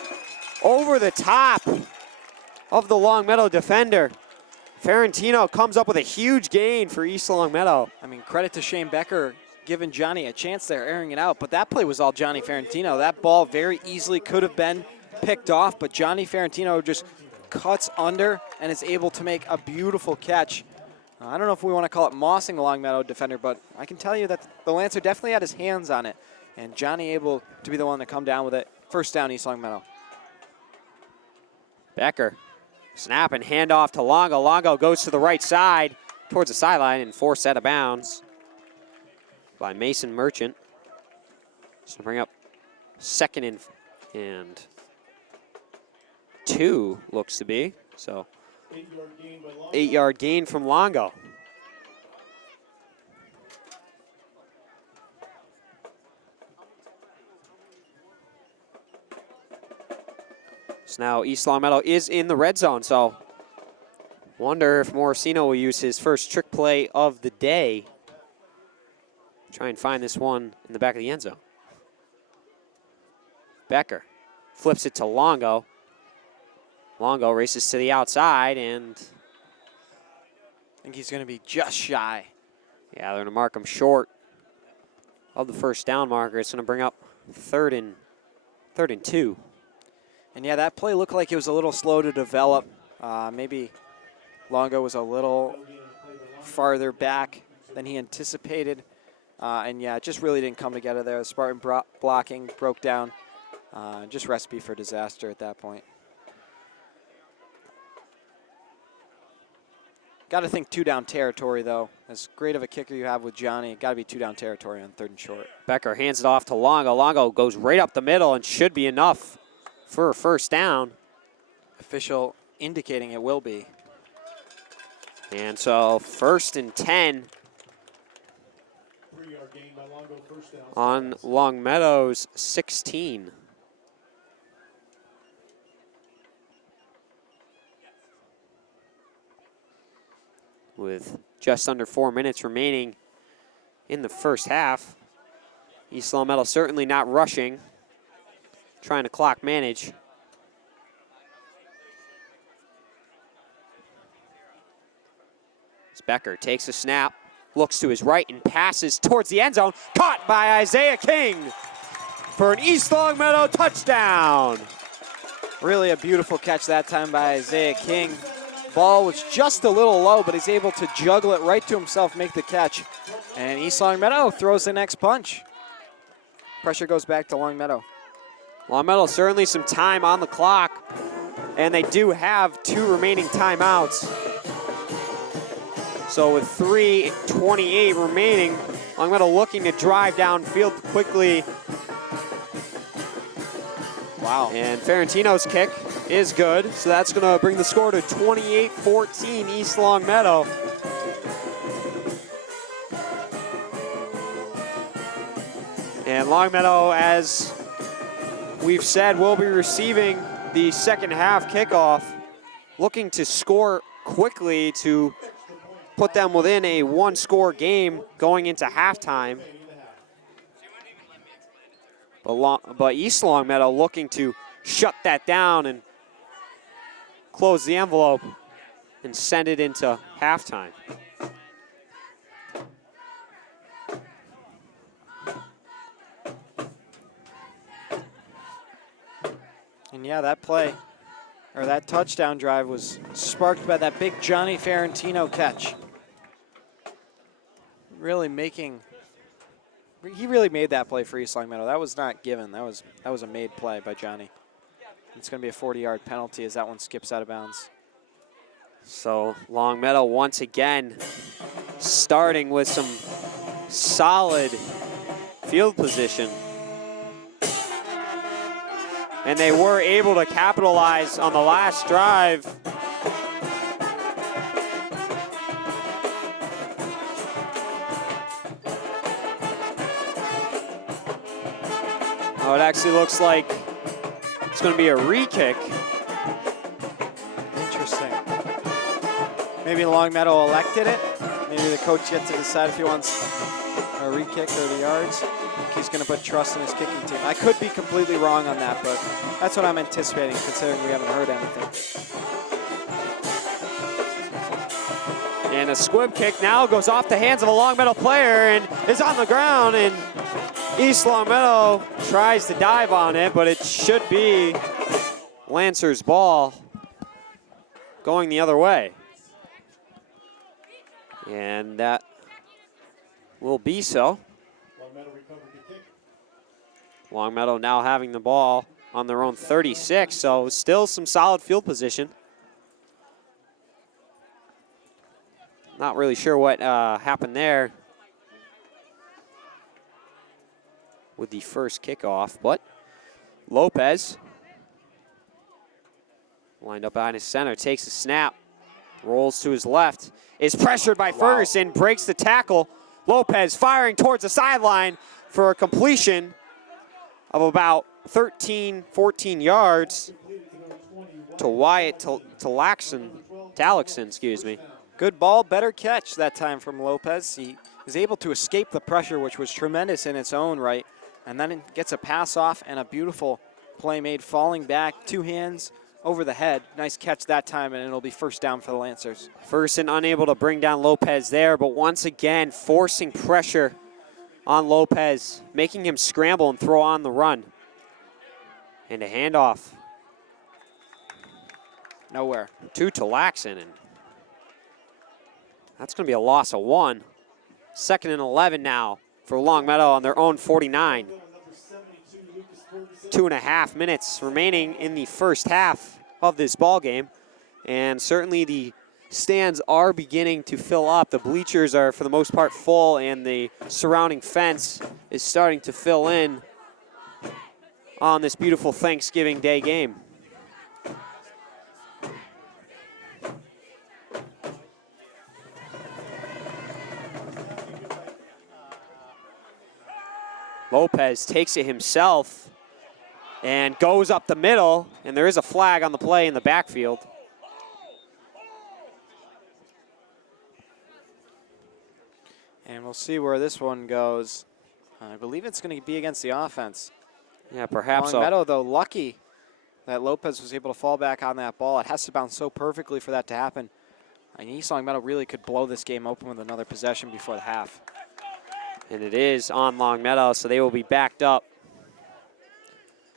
over the top of the Longmeadow defender. Ferentino comes up with a huge gain for East Longmeadow. I mean, credit to Shane Becker giving Johnny a chance there, airing it out. But that play was all Johnny Ferentino. That ball very easily could have been picked off, but Johnny Ferentino just cuts under and is able to make a beautiful catch. I don't know if we want to call it mossing the Longmeadow defender, but I can tell you that the Lancer definitely had his hands on it. And Johnny able to be the one to come down with it. First down, East Longmeadow. Becker, snap and handoff to Longo. Longo goes to the right side towards the sideline and forced out of bounds by Mason Merchant. So bring up 2nd and 2 looks to be. So 8-yard gain from Longo. So now East Longmeadow is in the red zone, so wonder if Morosino will use his first trick play of the day. Try and find this one in the back of the end zone. Becker flips it to Longo. Longo races to the outside, and I think he's going to be just shy. yeah, they're going to mark him short of the first down marker. It's going to bring up 3rd and 2. And yeah, that play looked like it was a little slow to develop. Maybe Longo was a little farther back than he anticipated. And yeah, it just really didn't come together there. The Spartan blocking broke down. Just recipe for disaster at that point. Got to think 2-down territory, though. As great of a kicker you have with Johnny, got to be 2-down territory on 3rd and short. Becker hands it off to Longo. Longo goes right up the middle and should be enough for a first down. Official indicating it will be. And so 1st and 10 3-yard gain by Longo, first down. on Longmeadow's 16. With just under 4 minutes remaining in the first half. East Longmeadow certainly not rushing, trying to clock manage. Becker takes a snap, looks to his right and passes towards the end zone. Caught by Isaiah King for an East Longmeadow touchdown. Really a beautiful catch that time by Isaiah King. Ball was just a little low, but he's able to juggle it right to himself, make the catch. And East Longmeadow throws the next punch. Pressure goes back to Longmeadow. Longmeadow certainly some time on the clock, and they do have 2 remaining timeouts. So with 3:28 remaining, Longmeadow looking to drive downfield quickly. Wow. And Ferentino's kick is good, so that's going to bring the score to 28-14 East Longmeadow. And Longmeadow, as we've said, will be receiving the second half kickoff, looking to score quickly to put them within a 1-score game going into halftime. But East Longmeadow looking to shut that down and close the envelope and send it into halftime. And yeah, that play, or that touchdown drive was sparked by that big Johnny Ferentino catch. Really he really made that play for East Longmeadow. That was not given. That was a made play by Johnny. It's going to be a 40-yard penalty as that one skips out of bounds. So Longmeadow once again starting with some solid field position. And they were able to capitalize on the last drive. Oh, it actually looks like it's going to be a re-kick. Interesting. Maybe Longmeadow elected it. Maybe the coach gets to decide if he wants a re-kick or the yards. He's going to put trust in his kicking team. I could be completely wrong on that, but that's what I'm anticipating, considering we haven't heard anything. And a squib kick now goes off the hands of a Longmeadow player and is on the ground, and East Longmeadow tries to dive on it, but it should be Lancer's ball going the other way. And that will be so. Longmeadow now having the ball on their own 36, so still some solid field position. Not really sure what happened there with the first kickoff, but Lopez lined up behind his center, takes a snap, rolls to his left, is pressured by Ferguson, breaks the tackle. Lopez firing towards the sideline for a completion of about 13, 14 yards to Wyatt Talaxon, excuse me. Good ball, better catch that time from Lopez. He is able to escape the pressure, which was tremendous in its own right, and then gets a pass off and a beautiful play made, falling back, two hands over the head. Nice catch that time, and it'll be first down for the Lancers. Ferguson unable to bring down Lopez there, but once again forcing pressure on Lopez, making him scramble and throw on the run. And a handoff. Nowhere. To Talaxon, and that's going to be a loss of 1. 2nd and 11 now for Longmeadow on their own 49. 2.5 minutes remaining in the first half of this ball game, and certainly the stands are beginning to fill up. The bleachers are for the most part full, and the surrounding fence is starting to fill in on this beautiful Thanksgiving Day game. Lopez takes it himself and goes up the middle, and there is a flag on the play in the backfield. And we'll see where this one goes. I believe it's going to be against the offense. Yeah, perhaps so. Longmeadow, though, lucky that Lopez was able to fall back on that ball. It has to bounce so perfectly for that to happen. And East Longmeadow really could blow this game open with another possession before the half. And it is on Longmeadow, so they will be backed up.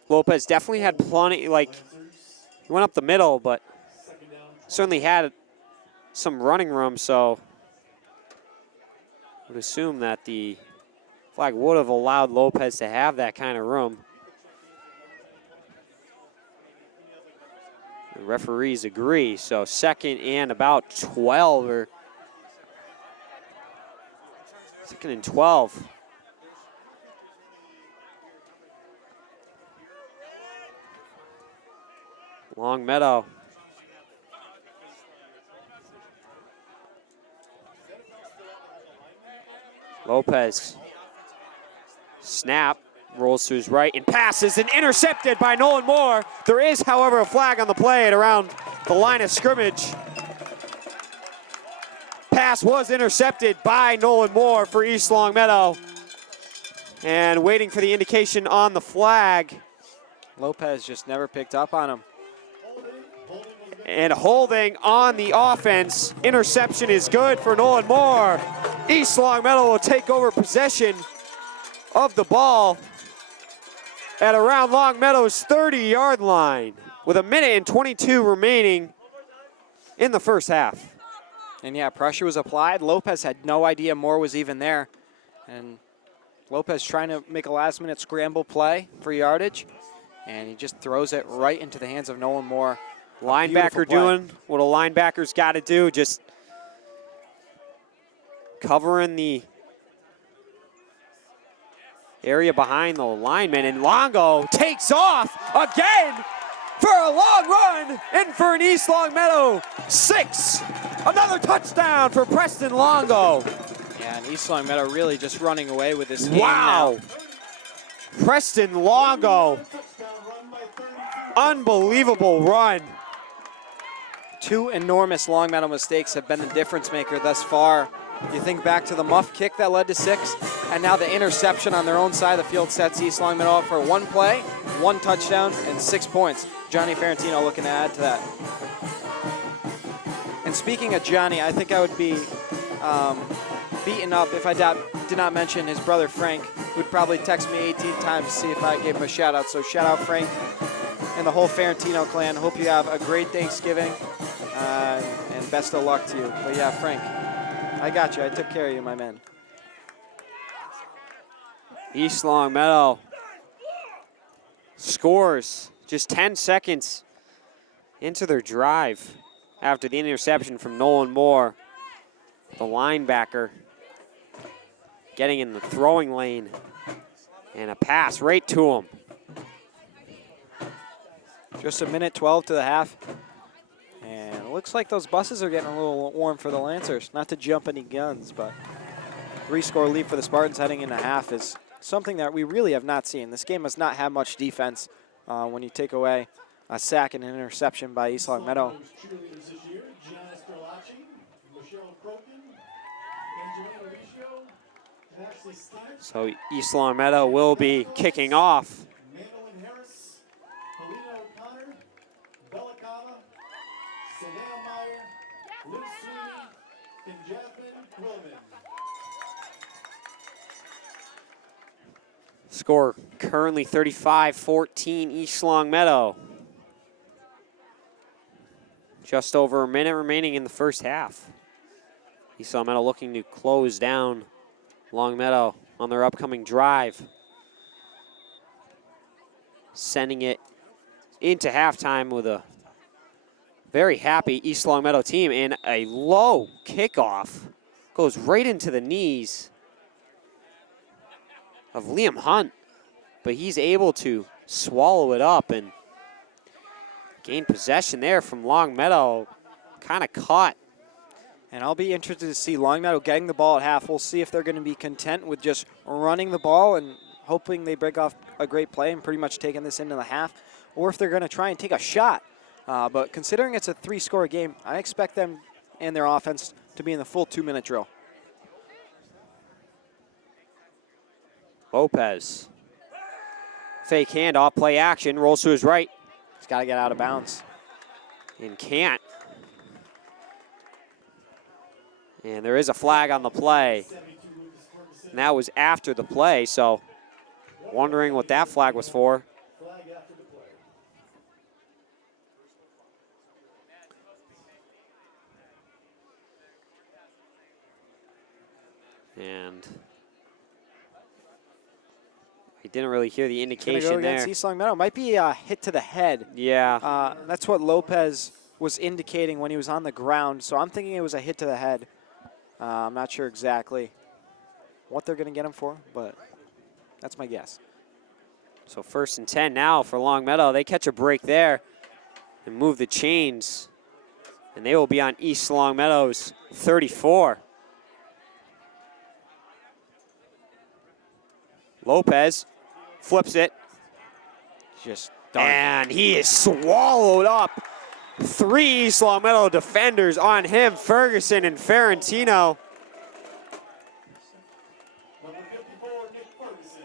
Lopez definitely had plenty, he went up the middle, but certainly had some running room, so I would assume that the flag would have allowed Lopez to have that kind of room. The referees agree, so 2nd and about 12, or 2nd and 12. Longmeadow. Lopez. Snap. Rolls to his right and passes and intercepted by Nolan Moore. There is, however, a flag on the play at around the line of scrimmage. Pass was intercepted by Nolan Moore for East Longmeadow. And waiting for the indication on the flag. Lopez just never picked up on him. And holding on the offense. Interception is good for Nolan Moore. East Longmeadow will take over possession of the ball at around Longmeadow's 30-yard line with 1:22 remaining in the first half. And yeah, pressure was applied. Lopez had no idea Moore was even there. And Lopez trying to make a last-minute scramble play for yardage. And he just throws it right into the hands of Nolan Moore. Linebacker doing what a linebacker's got to do, just covering the area behind the lineman. And Longo takes off again for a long run and for an East Longmeadow 6. Another touchdown for Preston Longo. Yeah, and East Longmeadow really just running away with this game now. Preston Longo. Unbelievable run. 2 enormous Longmeadow mistakes have been the difference maker thus far You think back to the muff kick that led to 6, and now the interception on their own side of the field sets East Longmeadow up for 1 play, 1 touchdown, and 6 points. Johnny Ferrantino looking to add to that. And speaking of Johnny, I think I would be beaten up if I did not mention his brother Frank, who'd probably text me 18 times to see if I gave him a shout out. So shout out Frank and the whole Ferrantino clan. Hope you have a great Thanksgiving and best of luck to you. But yeah, Frank, I got you. I took care of you, my man. East Longmeadow scores just 10 seconds into their drive after the interception from Nolan Moore, the linebacker, getting in the throwing lane, and a pass right to him. Just a minute 12 to the half. And it looks like those buses are getting a little warm for the Lancers. Not to jump any guns, but 3-score lead for the Spartans heading into half is something that we really have not seen. This game has not had much defense when you take away a sack and an interception by East Longmeadow. So East Longmeadow will be kicking off. Score currently 35-14 East Longmeadow. Just over a minute remaining in the first half. East Longmeadow looking to close down Longmeadow on their upcoming drive. Sending it into halftime with a very happy East Longmeadow team, and a low kickoff goes right into the knees of Liam Hunt, but he's able to swallow it up and gain possession there from Longmeadow. Kind of caught. And I'll be interested to see Longmeadow getting the ball at half. We'll see if they're going to be content with just running the ball and hoping they break off a great play and pretty much taking this into the half, or if they're going to try and take a shot. But considering it's a 3-score game, I expect them and their offense to be in the full 2-minute drill. Lopez. Fake handoff, play action, rolls to his right. He's got to get out of bounds. And can't. And there is a flag on the play. And that was after the play, so wondering what that flag was for. And we didn't really hear the indication go there. against East Longmeadow. Might be a hit to the head. Yeah. That's what Lopez was indicating when he was on the ground, so I'm thinking it was a hit to the head. I'm not sure exactly what they're going to get him for, but that's my guess. So 1st and 10 now for Longmeadow. They catch a break there and move the chains, and they will be on East Longmeadow's 34. Lopez flips it. Just done. And he is swallowed up. 3 East Longmeadow defenders on him, Ferguson and Ferrantino. Number 54, Nick Ferguson.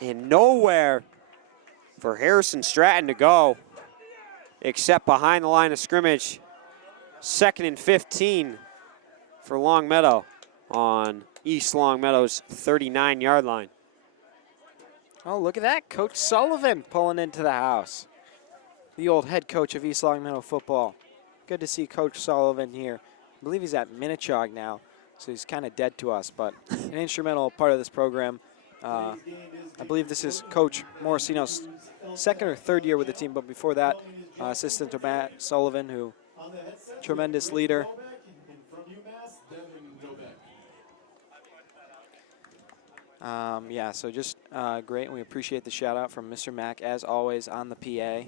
And nowhere for Harrison Stratton to go except behind the line of scrimmage. 2nd and 15 for Longmeadow on East Longmeadow's 39-yard line. Oh, look at that. Coach Sullivan pulling into the house. The old head coach of East Longmeadow football. Good to see Coach Sullivan here. I believe he's at Minnechaug now, so he's kind of dead to us, but an instrumental part of this program. I believe this is Coach Morosino's 2nd or 3rd year with the team, but before that, assistant to Matt Sullivan, who tremendous leader. Yeah, so just great, and we appreciate the shout out from Mr. Mack, as always, on the PA.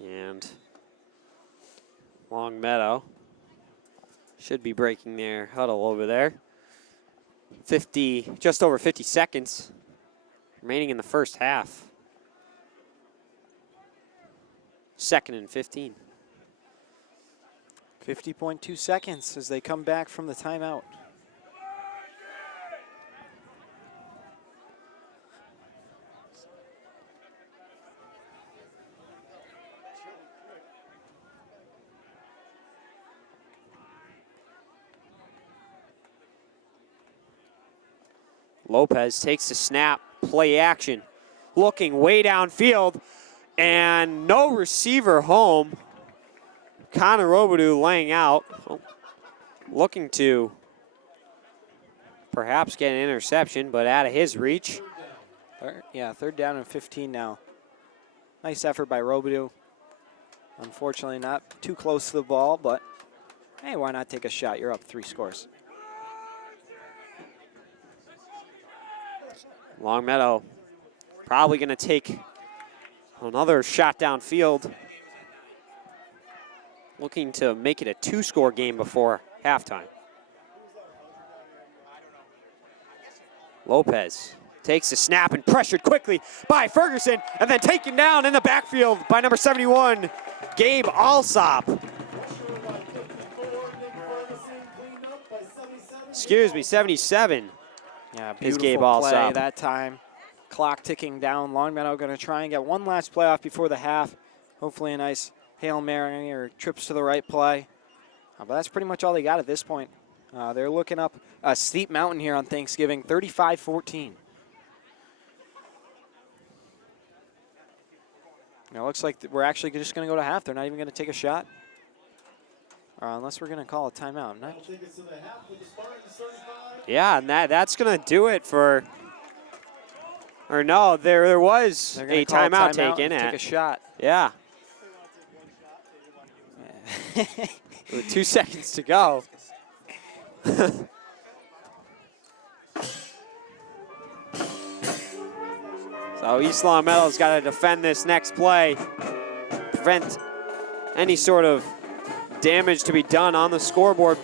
And Longmeadow should be breaking their huddle over there. Just over 50 seconds remaining in the first half. 2nd and 15. 50.2 seconds as they come back from the timeout. Lopez takes the snap, play action, looking way downfield, and no receiver home. Connor Robidoux laying out, looking to perhaps get an interception, but out of his reach. Third down and 15 now. Nice effort by Robidoux. Unfortunately, not too close to the ball, but hey, why not take a shot? You're up 3 scores. Longmeadow probably going to take another shot downfield, looking to make it a 2-score game before halftime. Lopez takes the snap and pressured quickly by Ferguson, and then taken down in the backfield by number 71, Gabe Alsop. Excuse me, 77. Yeah, His beautiful Gabe play Alsop. that time. Clock ticking down. Longmeadow going to try and get one last play off before the half. Hopefully a nice Hail Mary or trips to the right play. But that's pretty much all they got at this point. They're looking up a steep mountain here on Thanksgiving, 35-14. Now it looks like we're actually just going to go to half. They're not even going to take a shot. Unless we're going to call a timeout. Yeah, and that's going to do it for, or no, there was a timeout taken. Take a shot. Yeah. With 2 seconds to go. So East Longmeadow's got to defend this next play, prevent any sort of damage to be done on the scoreboard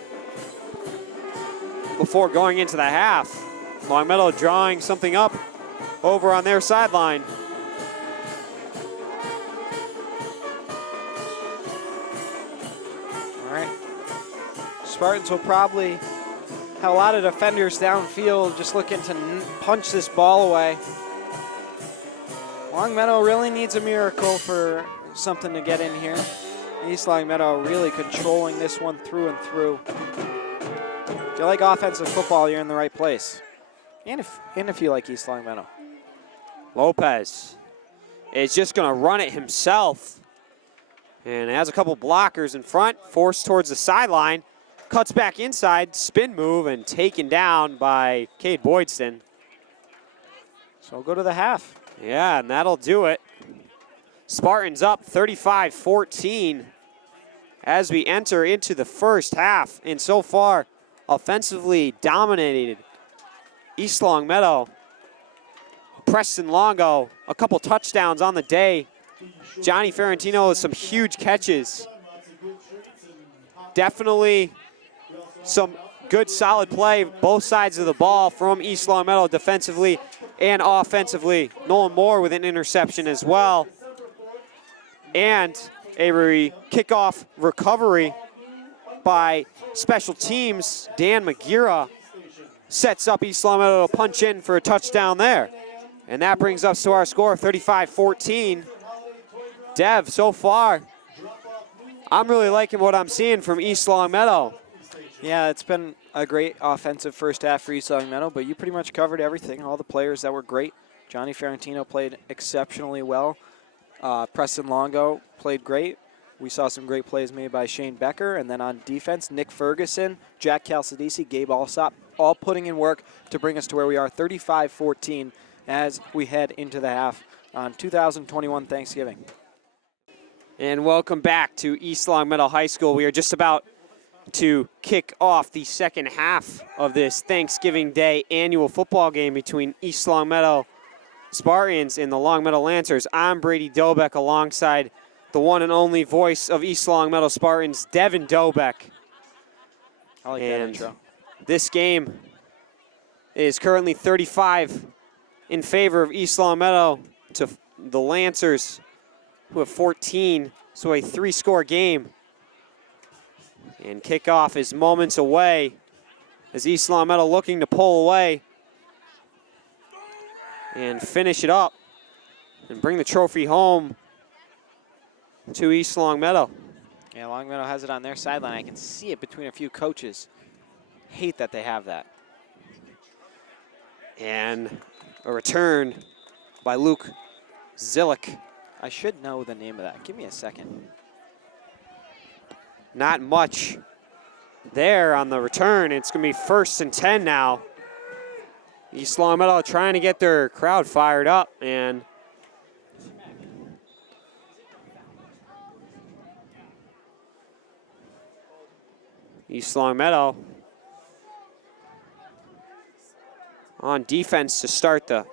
before going into the half. Longmeadow drawing something up over on their sideline. All right. Spartans will probably have a lot of defenders downfield just looking to punch this ball away. Longmeadow really needs a miracle for something to get in here. East Longmeadow really controlling this one through and through. If you like offensive football, you're in the right place. And if you like East Longmeadow. Lopez is just going to run it himself. And has a couple blockers in front, forced towards the sideline. Cuts back inside, spin move, and taken down by Cade Boydston. So we'll go to the half. Yeah, and that'll do it. Spartans up 35-14 as we enter into the first half. And so far, offensively dominated East Longmeadow. Preston Longo, a couple touchdowns on the day. Johnny Ferrantino with some huge catches. Definitely some good solid play, both sides of the ball from East Longmeadow defensively and offensively. Nolan Moore with an interception as well. And a kickoff recovery by special teams. Dan Magira sets up East Longmeadow to punch in for a touchdown there. And that brings us to our score, 35-14. Dev, so far, I'm really liking what I'm seeing from East Longmeadow. Yeah, it's been a great offensive first half for East Longmeadow, but you pretty much covered everything. All the players that were great. Johnny Ferrantino played exceptionally well. Preston Longo played great. We saw some great plays made by Shane Becker. And then on defense, Nick Ferguson, Jack Calcidisi, Gabe Alsop, all putting in work to bring us to where we are, 35-14, as we head into the half on 2021 Thanksgiving. And welcome back to East Longmeadow High School. We are just about to kick off the second half of this Thanksgiving Day annual football game between East Longmeadow Spartans and the Longmeadow Lancers. I'm Brady Dobeck alongside the one and only voice of East Longmeadow Spartans, Devin Dobeck. I like that intro. This game is currently 35 in favor of East Longmeadow to the Lancers, who have 14 So a 3-score game. And kickoff is moments away as East Longmeadow looking to pull away and finish it up and bring the trophy home to East Longmeadow. Yeah, Longmeadow has it on their sideline. I can see it between a few coaches. Hate that they have that. And a return by Luke Zillick. I should know the name of that. Give me a second. Not much there on the return. It's going to be 1st and 10 now. East Longmeadow trying to get their crowd fired up, and East Longmeadow on defense to start the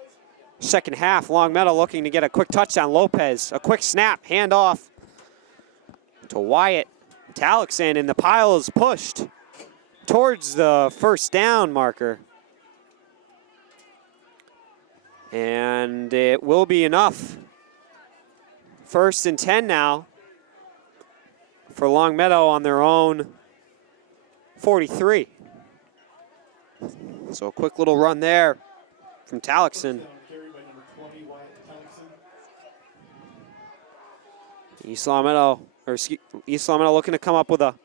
second half. Longmeadow looking to get a quick touchdown. Lopez, a quick snap, handoff to Wyatt. Talixon, and the pile is pushed towards the first down marker. And it will be enough. 1st and 10 now for Longmeadow on their own 43. So a quick little run there from Talixon. East Longmeadow looking to come up with a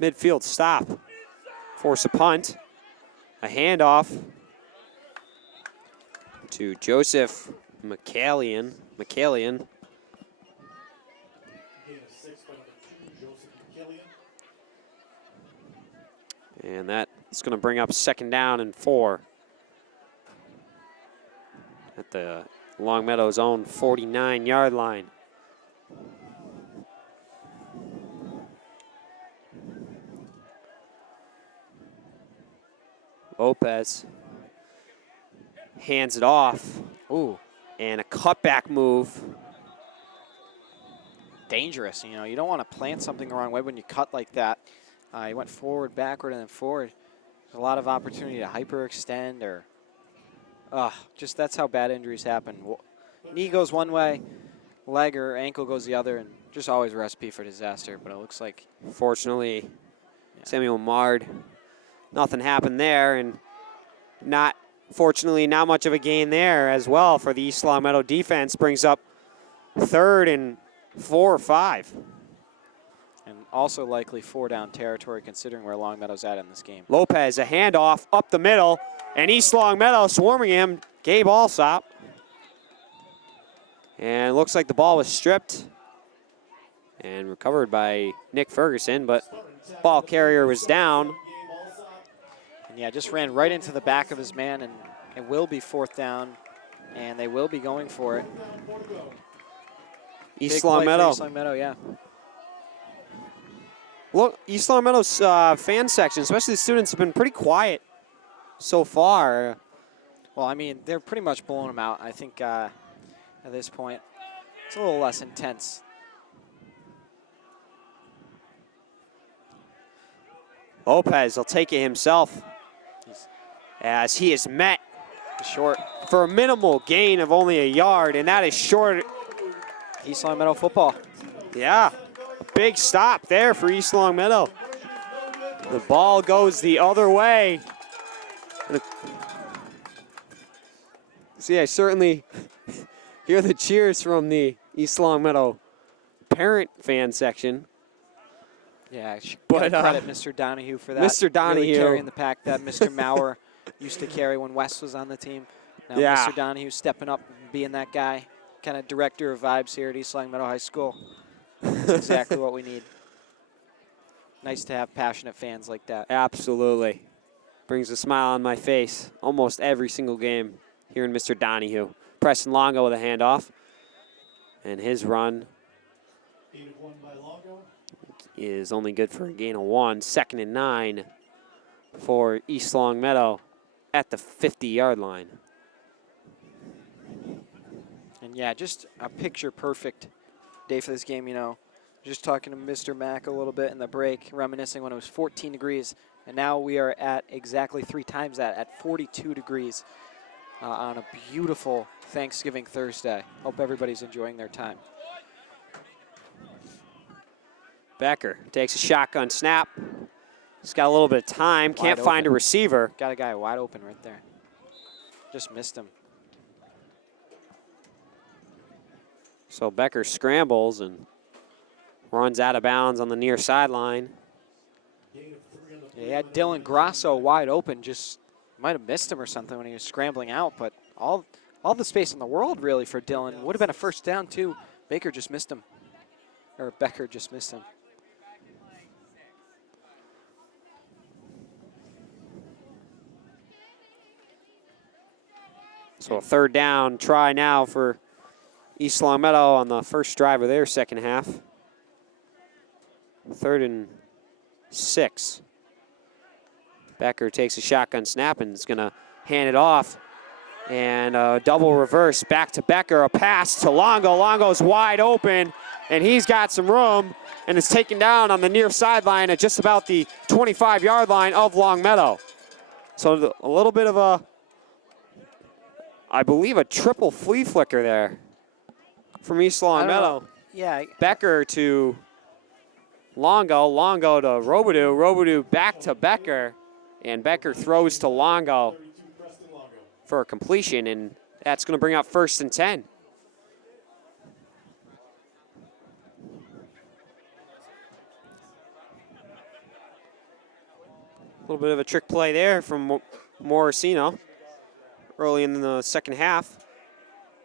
midfield stop. Force a punt. A handoff to Joseph McCallion. And that's going to bring up 2nd down and 4 at the Longmeadow's own 49-yard line. Lopez hands it off. Ooh. And a cutback move. Dangerous. You know, you don't want to plant something the wrong way when you cut like that. He went forward, backward, and then forward. A lot of opportunity to hyperextend or just that's how bad injuries happen. Knee goes one way, leg or ankle goes the other, and just always a recipe for disaster. But it looks like, fortunately, Samuel Mard, nothing happened there, and fortunately, not much of a gain there as well for the East Longmeadow defense. Brings up 3rd and 4 or 5. and also likely 4-down territory considering where Longmeadow's at in this game. Lopez, a handoff up the middle, and East Longmeadow swarming him. Gabe Alsop. And it looks like the ball was stripped and recovered by Nick Ferguson, but ball carrier was down. And yeah, just ran right into the back of his man, and it will be 4th down, and they will be going for it. East Longmeadow. East Longmeadow, yeah. Look, East Longmeadow's fan section, especially the students, have been pretty quiet so far. Well, I mean, they're pretty much blowing them out. I think at this point, it's a little less intense. Lopez will take it himself as he is met Short. for a minimal gain of only a yard, and that is short. East Longmeadow football. Yeah, a big stop there for East Longmeadow. The ball goes the other way. See, I certainly hear the cheers from the East Longmeadow parent fan section. Yeah, but credit Mr. Donahue for that. Mr. Donahue really carrying the pack that Mr. Maurer used to carry when Wes was on the team. Now Yeah. Mr. Donahue stepping up and being that guy, kind of director of vibes here at East Longmeadow High School. That's exactly what we need. Nice to have passionate fans like that. Absolutely. Brings a smile on my face almost every single game hearing Mr. Donahue. Preston Longo with a handoff. And his run is only good for a gain of 1. 2nd and 9 for East Longmeadow at the 50-yard line. And yeah, just a picture-perfect day for this game, you know. Just talking to Mr. Mack a little bit in the break, reminiscing when it was 14 degrees, and now we are at exactly 3 times that, at 42 degrees on a beautiful Thanksgiving Thursday. Hope everybody's enjoying their time. Becker takes a shotgun snap. He's got a little bit of time. Can't find a receiver. Got a guy wide open right there. Just missed him. So Becker scrambles and runs out of bounds on the near sideline. Yeah, he had Dylan Grasso wide open. Just might have missed him or something when he was scrambling out. But all the space in the world, really, for Dylan. Would have been a first down, too. Baker just missed him. Or Becker just missed him. So a third down try now for East Longmeadow on the first drive of their second half. 3rd and 6. Becker takes a shotgun snap and is going to hand it off. And a double reverse back to Becker. A pass to Longo. Longo's wide open, and he's got some room and is taken down on the near sideline at just about the 25-yard line of Longmeadow. So a little bit of a, I believe, a triple flea flicker there from East Longmeadow. Yeah. Becker to Longo, Longo to Robidoux, Robidoux back to Becker, and Becker throws to Longo for a completion, and that's going to bring up 1st and 10. A little bit of a trick play there from Morosino early in the second half.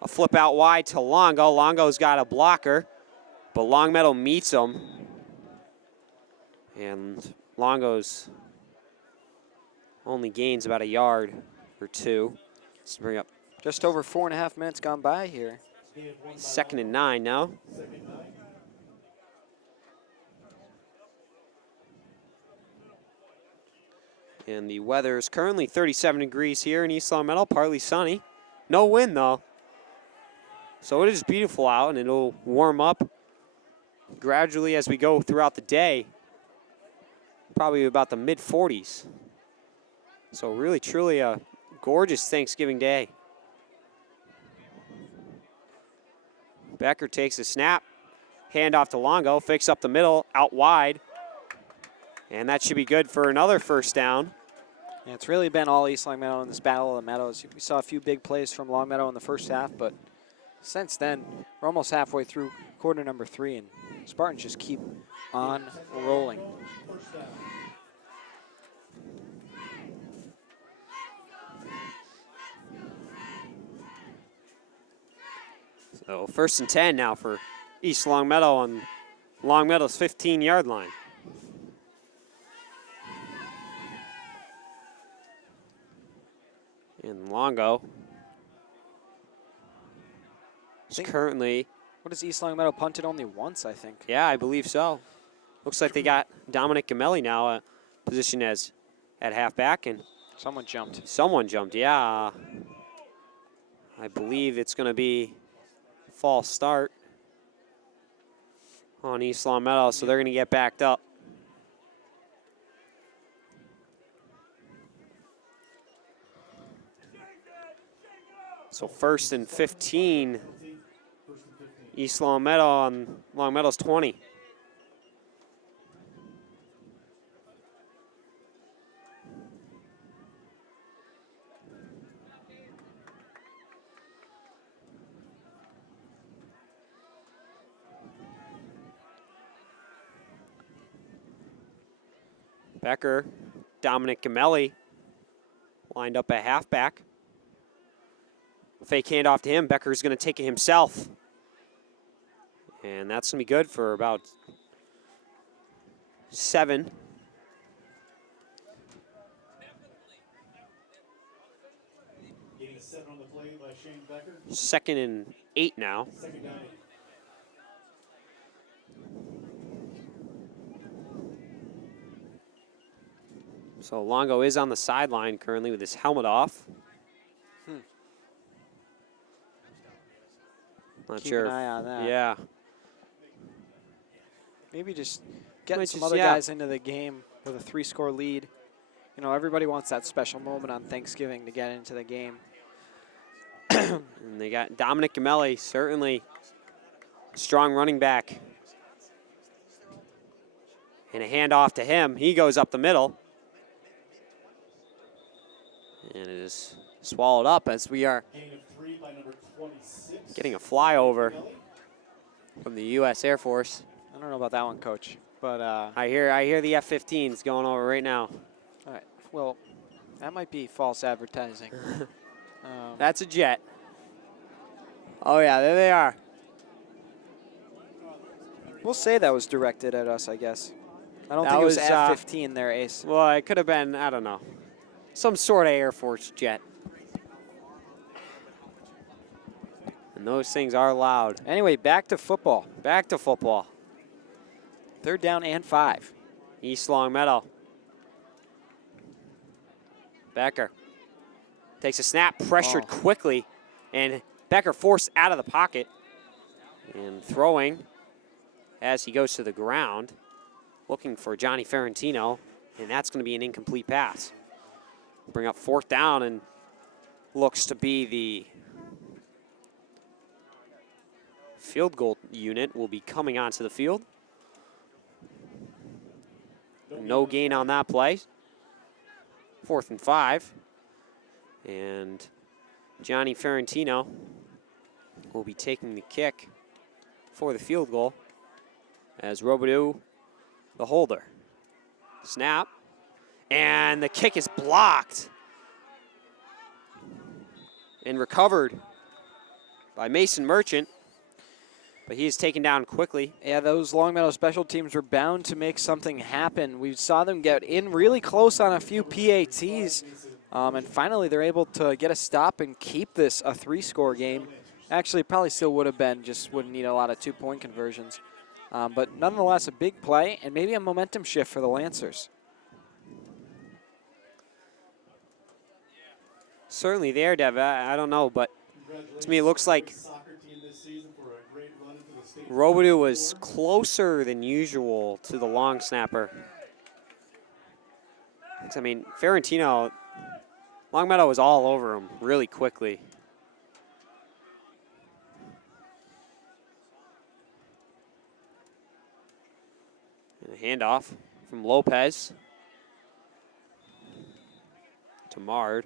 A flip out wide to Longo. Longo's got a blocker, but Longmeadow meets him. And Longo's only gains about a yard or two. Let's bring up Just over 4.5 minutes gone by here. 2nd and 9 now. And the weather is currently 37 degrees here in East Longmeadow, partly sunny. No wind, though. So it is beautiful out, and it'll warm up gradually as we go throughout the day. Probably about the mid-40s. So really, truly a gorgeous Thanksgiving day. Becker takes a snap. Hand off to Longo, fakes up the middle, out wide. And that should be good for another first down. Yeah, it's really been all East Longmeadow in this battle of the Meadows. We saw a few big plays from Longmeadow in the first half, but since then, we're almost halfway through quarter number 3, and Spartans just keep on rolling. So 1st and 10 now for East Longmeadow on Longmeadow's 15-yard line. And Longo is currently... What is East Longmeadow punted only once, I think? Yeah, I believe so. Looks like they got Dominic Gamelli now positioned as at halfback, and someone jumped. Someone jumped, yeah. I believe it's going to be false start on East Longmeadow, so they're going to get backed up. So 1st and 15, East Longmeadow on Longmeadow's 20. Becker, Dominic Gamelli lined up at halfback. Fake handoff to him. Becker's going to take it himself. And that's going to be good for about 7. Getting a 7 on the play by Shane Becker. 2nd and 8 now. 2nd down. So Longo is on the sideline currently with his helmet off. Not Keep sure. an eye on that. Yeah. Maybe just getting some just- other yeah. guys into the game with a 3-score lead. You know, everybody wants that special moment on Thanksgiving to get into the game. And they got Dominic Gamelli, certainly strong running back. And a handoff to him. He goes up the middle. And it is swallowed up as we are Gain of 3 by number 26. getting a flyover from the U.S. Air Force. I don't know about that one, Coach, but I hear the F-15s going over right now. all right. Well, that might be false advertising. That's a jet. Oh, yeah, there they are. We'll say that was directed at us, I guess. I don't That think it was was, F-15 there, Ace. Well, it could have been, I don't know, some sort of Air Force jet. And those things are loud. Anyway, back to football. Back to football. 3rd down and 5. East Longmeadow. Becker takes a snap, pressured quickly, and Becker forced out of the pocket and throwing as he goes to the ground, looking for Johnny Ferrantino, and that's going to be an incomplete pass. Bring up 4th down, and looks to be the field goal unit will be coming onto the field. No gain on that play. 4th and 5. And Johnny Ferrantino will be taking the kick for the field goal as Robidoux, the holder. Snap. And the kick is blocked and recovered by Mason Merchant. But he is taken down quickly. Yeah, those Longmeadow special teams were bound to make something happen. We saw them get in really close on a few PATs, and finally they're able to get a stop and keep this a 3-score game. Actually, probably still would have been, just wouldn't need a lot of 2-point conversions. But nonetheless, a big play and maybe a momentum shift for the Lancers. Certainly there, Dev. I don't know, but to me it looks like Robidoux was closer than usual to the long snapper. I mean, Ferrantino, Longmeadow was all over him really quickly. And a handoff from Lopez to Mard.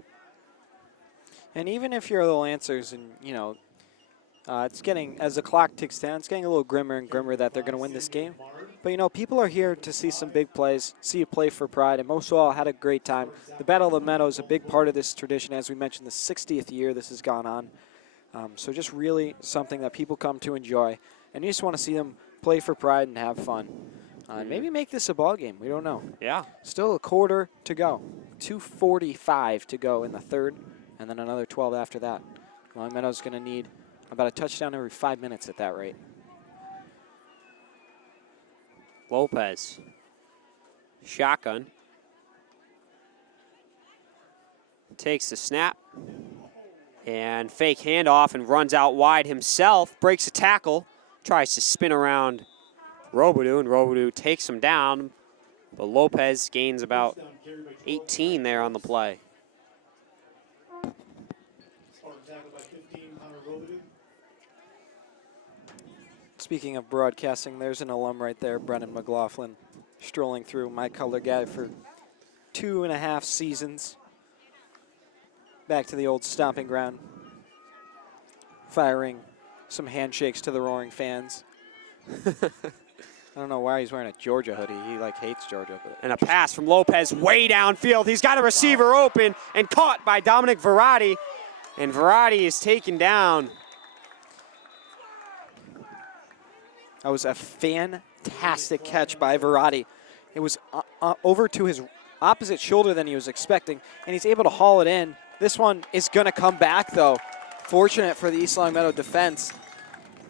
And even if you're the Lancers and, you know, it's getting, as the clock ticks down, it's getting a little grimmer and grimmer that they're going to win this game. But, you know, people are here to see some big plays, see you play for pride, and most of all, had a great time. The Battle of the Meadow is a big part of this tradition. As we mentioned, the 60th year this has gone on. So just really something that people come to enjoy. And you just want to see them play for pride and have fun. Maybe make this a ball game. We don't know. Yeah. Still a quarter to go. 2:45 to go in the 3rd, and then another 12 after that. Longmeadow's going to need about a touchdown every 5 minutes at that rate. Lopez. Shotgun. Takes the snap. And fake handoff and runs out wide himself. Breaks a tackle. Tries to spin around Robidoux, and Robidoux takes him down. But Lopez gains about 18 there on the play. Speaking of broadcasting, there's an alum right there, Brennan McLaughlin, strolling through, my color guy for 2.5 seasons. Back to the old stomping ground, firing some handshakes to the roaring fans. I don't know why he's wearing a Georgia hoodie. He, like, hates Georgia. But and a pass from Lopez way downfield. He's got a receiver open and caught by Dominic Verratti. And Verratti is taken down. that was a fantastic catch by Verratti. It was over to his opposite shoulder than he was expecting, and he's able to haul it in. This one is going to come back, though. Fortunate for the East Longmeadow defense.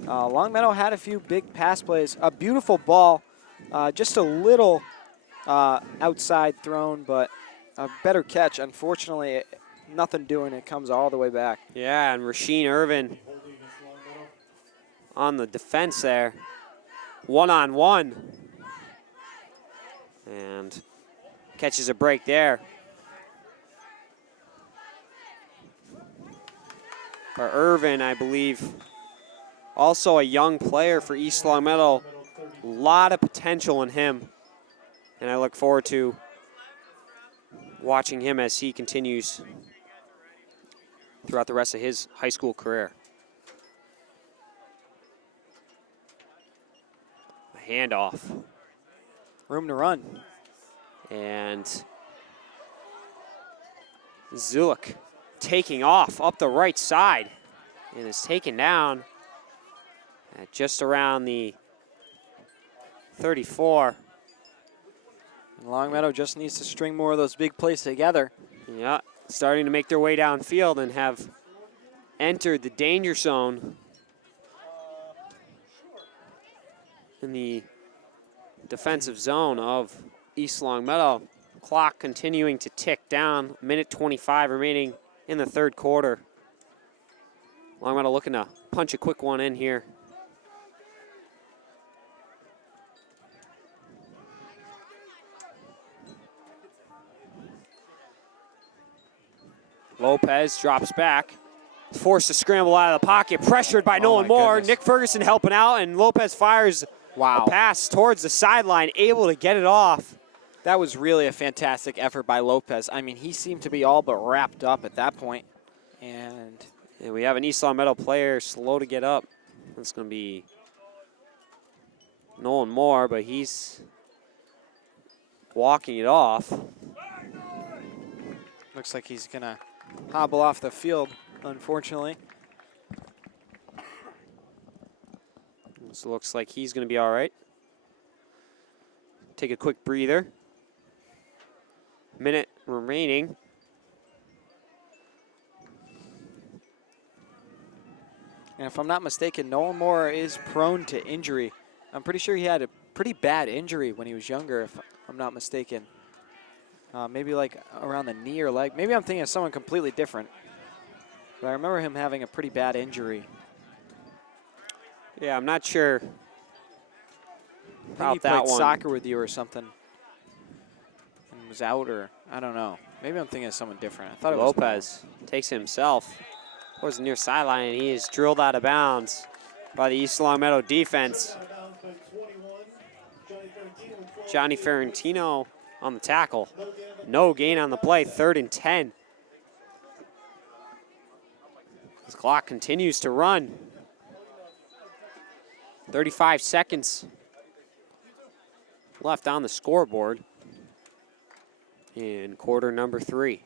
Longmeadow had a few big pass plays. A beautiful ball, just a little outside thrown, but a better catch. Unfortunately, nothing doing. It comes all the way back. Yeah, and Rasheen Irvin on the defense there. One-on-one. And catches a break there. For Irvin, I believe, also a young player for East Longmeadow. A lot of potential in him. And I look forward to watching him as he continues throughout the rest of his high school career. A handoff. Room to run. And Zulik taking off up the right side and is taken down at just around the 34. And Longmeadow just needs to string more of those big plays together. Yeah, starting to make their way downfield and have entered the danger zone in the defensive zone of East Longmeadow. Clock continuing to tick down. Minute 25 remaining in the third quarter. Longmeadow looking to punch a quick one in here. Lopez drops back. Forced to scramble out of the pocket. Pressured by Nolan Moore. Goodness. Nick Ferguson helping out, and Lopez fires a pass towards the sideline, able to get it off. That was really a fantastic effort by Lopez. I mean, he seemed to be all but wrapped up at that point. And we have an East Longmeadow player slow to get up. That's going to be Nolan Moore, but he's walking it off. looks like he's going to hobble off the field, unfortunately. So looks like he's going to be all right. Take a quick breather. Minute remaining. And if I'm not mistaken, Nolan Moore is prone to injury. I'm pretty sure he had a pretty bad injury when he was younger, if I'm not mistaken. Maybe like around the knee or leg. Maybe I'm thinking of someone completely different. But I remember him having a pretty bad injury. Yeah, I'm not sure I think about he that played one. soccer with you or something and was out, or I don't know. Maybe I'm thinking of someone different. I thought it was Lopez takes it himself. Towards the near sideline, and he is drilled out of bounds by the East Longmeadow defense. Johnny Ferrantino on the tackle. No gain on the play, 3rd and 10. This clock continues to run. 35 seconds left on the scoreboard in quarter number 3.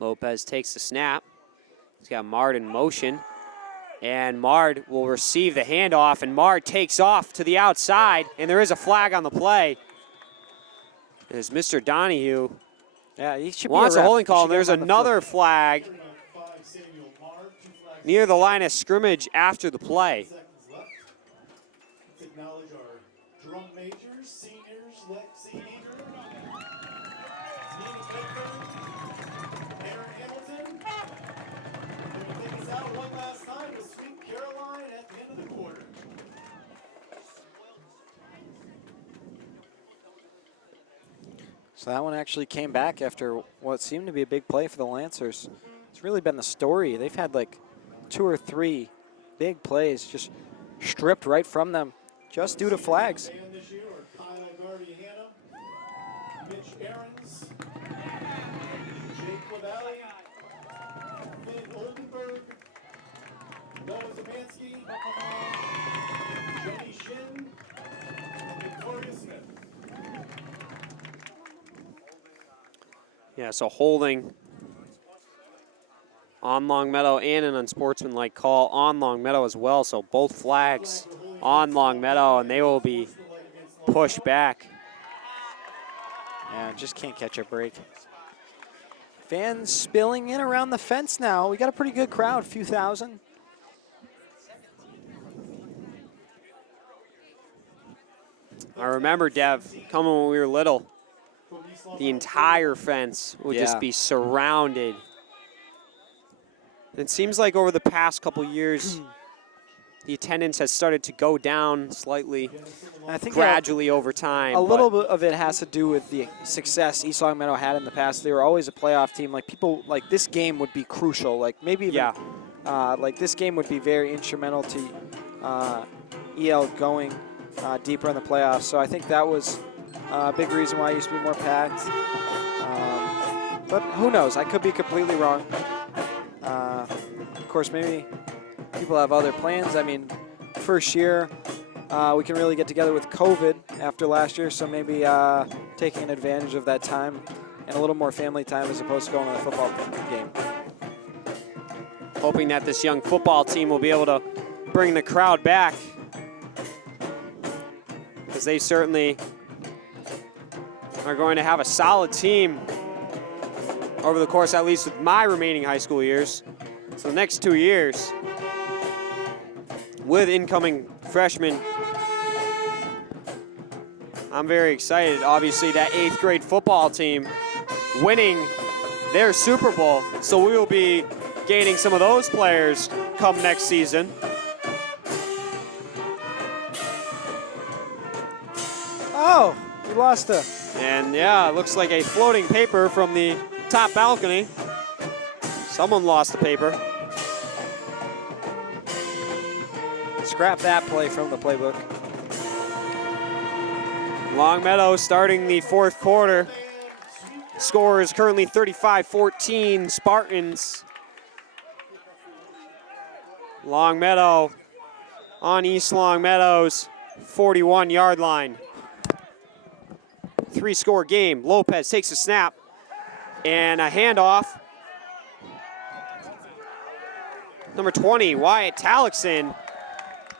Lopez takes the snap. He's got Mard in motion. And Mard will receive the handoff, and Mard takes off to the outside, and there is a flag on the play. As Mr. Donahue he should wants be a ref. holding He call, should and there's get him on the another field. flag near the line of scrimmage after the play. Let's acknowledge our drum majors, seniors, Lexi Eager, Nina Baker, Aaron Hamilton. And we'll take us out one last time with Sweet Caroline at the end of the quarter. So that one actually came back after what seemed to be a big play for the Lancers. It's really been the story. They've had like 2 or 3 big plays just stripped right from them just due to flags. Band this year are Kyle Guardiana, Mitch Ahrens, Jake LaValle, Finn Oldenburg, Noah Zamansky, Jenny Shin, and Victoria Smith. Yeah, so holding on Longmeadow and an unsportsmanlike call on Longmeadow as well. So both flags on Longmeadow, and they will be pushed back. Yeah, just can't catch a break. Fans spilling in around the fence now. We got a pretty good crowd, a few thousand. I remember, Dev, coming when we were little, the entire fence would just be surrounded. It seems like over the past couple years, the attendance has started to go down slightly, I think gradually over time. a little bit of it has to do with the success East Longmeadow had in the past. They were always a playoff team. Like, people, like, this game would be crucial. Like, maybe even, like, this game would be very instrumental to EL going deeper in the playoffs. So I think that was a big reason why it used to be more packed. But who knows? I could be completely wrong. Of course, maybe people have other plans. I mean, first year, we can really get together with COVID after last year, so maybe taking advantage of that time and a little more family time as opposed to going to the football game. Hoping that this young football team will be able to bring the crowd back, because they certainly are going to have a solid team over the course, at least with my remaining high school years. So the next 2 years, with incoming freshmen, I'm very excited. Obviously, that 8th grade football team winning their Super Bowl, so we will be gaining some of those players come next season. Oh, we lost a... And yeah, it looks like a floating paper from the top balcony. Someone lost the paper. Scrap that play from the playbook. Longmeadow starting the 4th quarter. Score is currently 35-14 Spartans. Longmeadow on East Longmeadow's 41-yard line. 3-score game. Lopez takes a snap and a handoff. Number 20, Wyatt Talixon.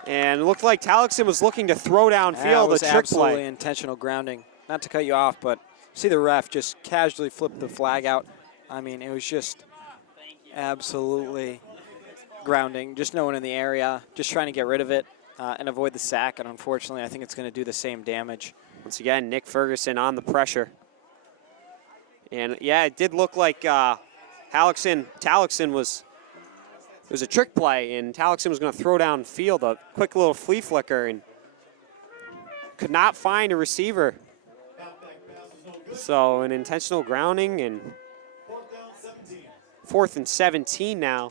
And it looked like Talixon was looking to throw downfield, a trick absolutely play. Intentional grounding. Not to cut you off, but see the ref just casually flip the flag out. I mean, it was just absolutely grounding. Just no one in the area, just trying to get rid of it and avoid the sack. And unfortunately, I think it's going to do the same damage. Once again, Nick Ferguson on the pressure. And yeah, it did look like Talixon was, it was a trick play, and Talixon was going to throw downfield a quick little flea flicker and could not find a receiver. So an intentional grounding, and 4th and 17 now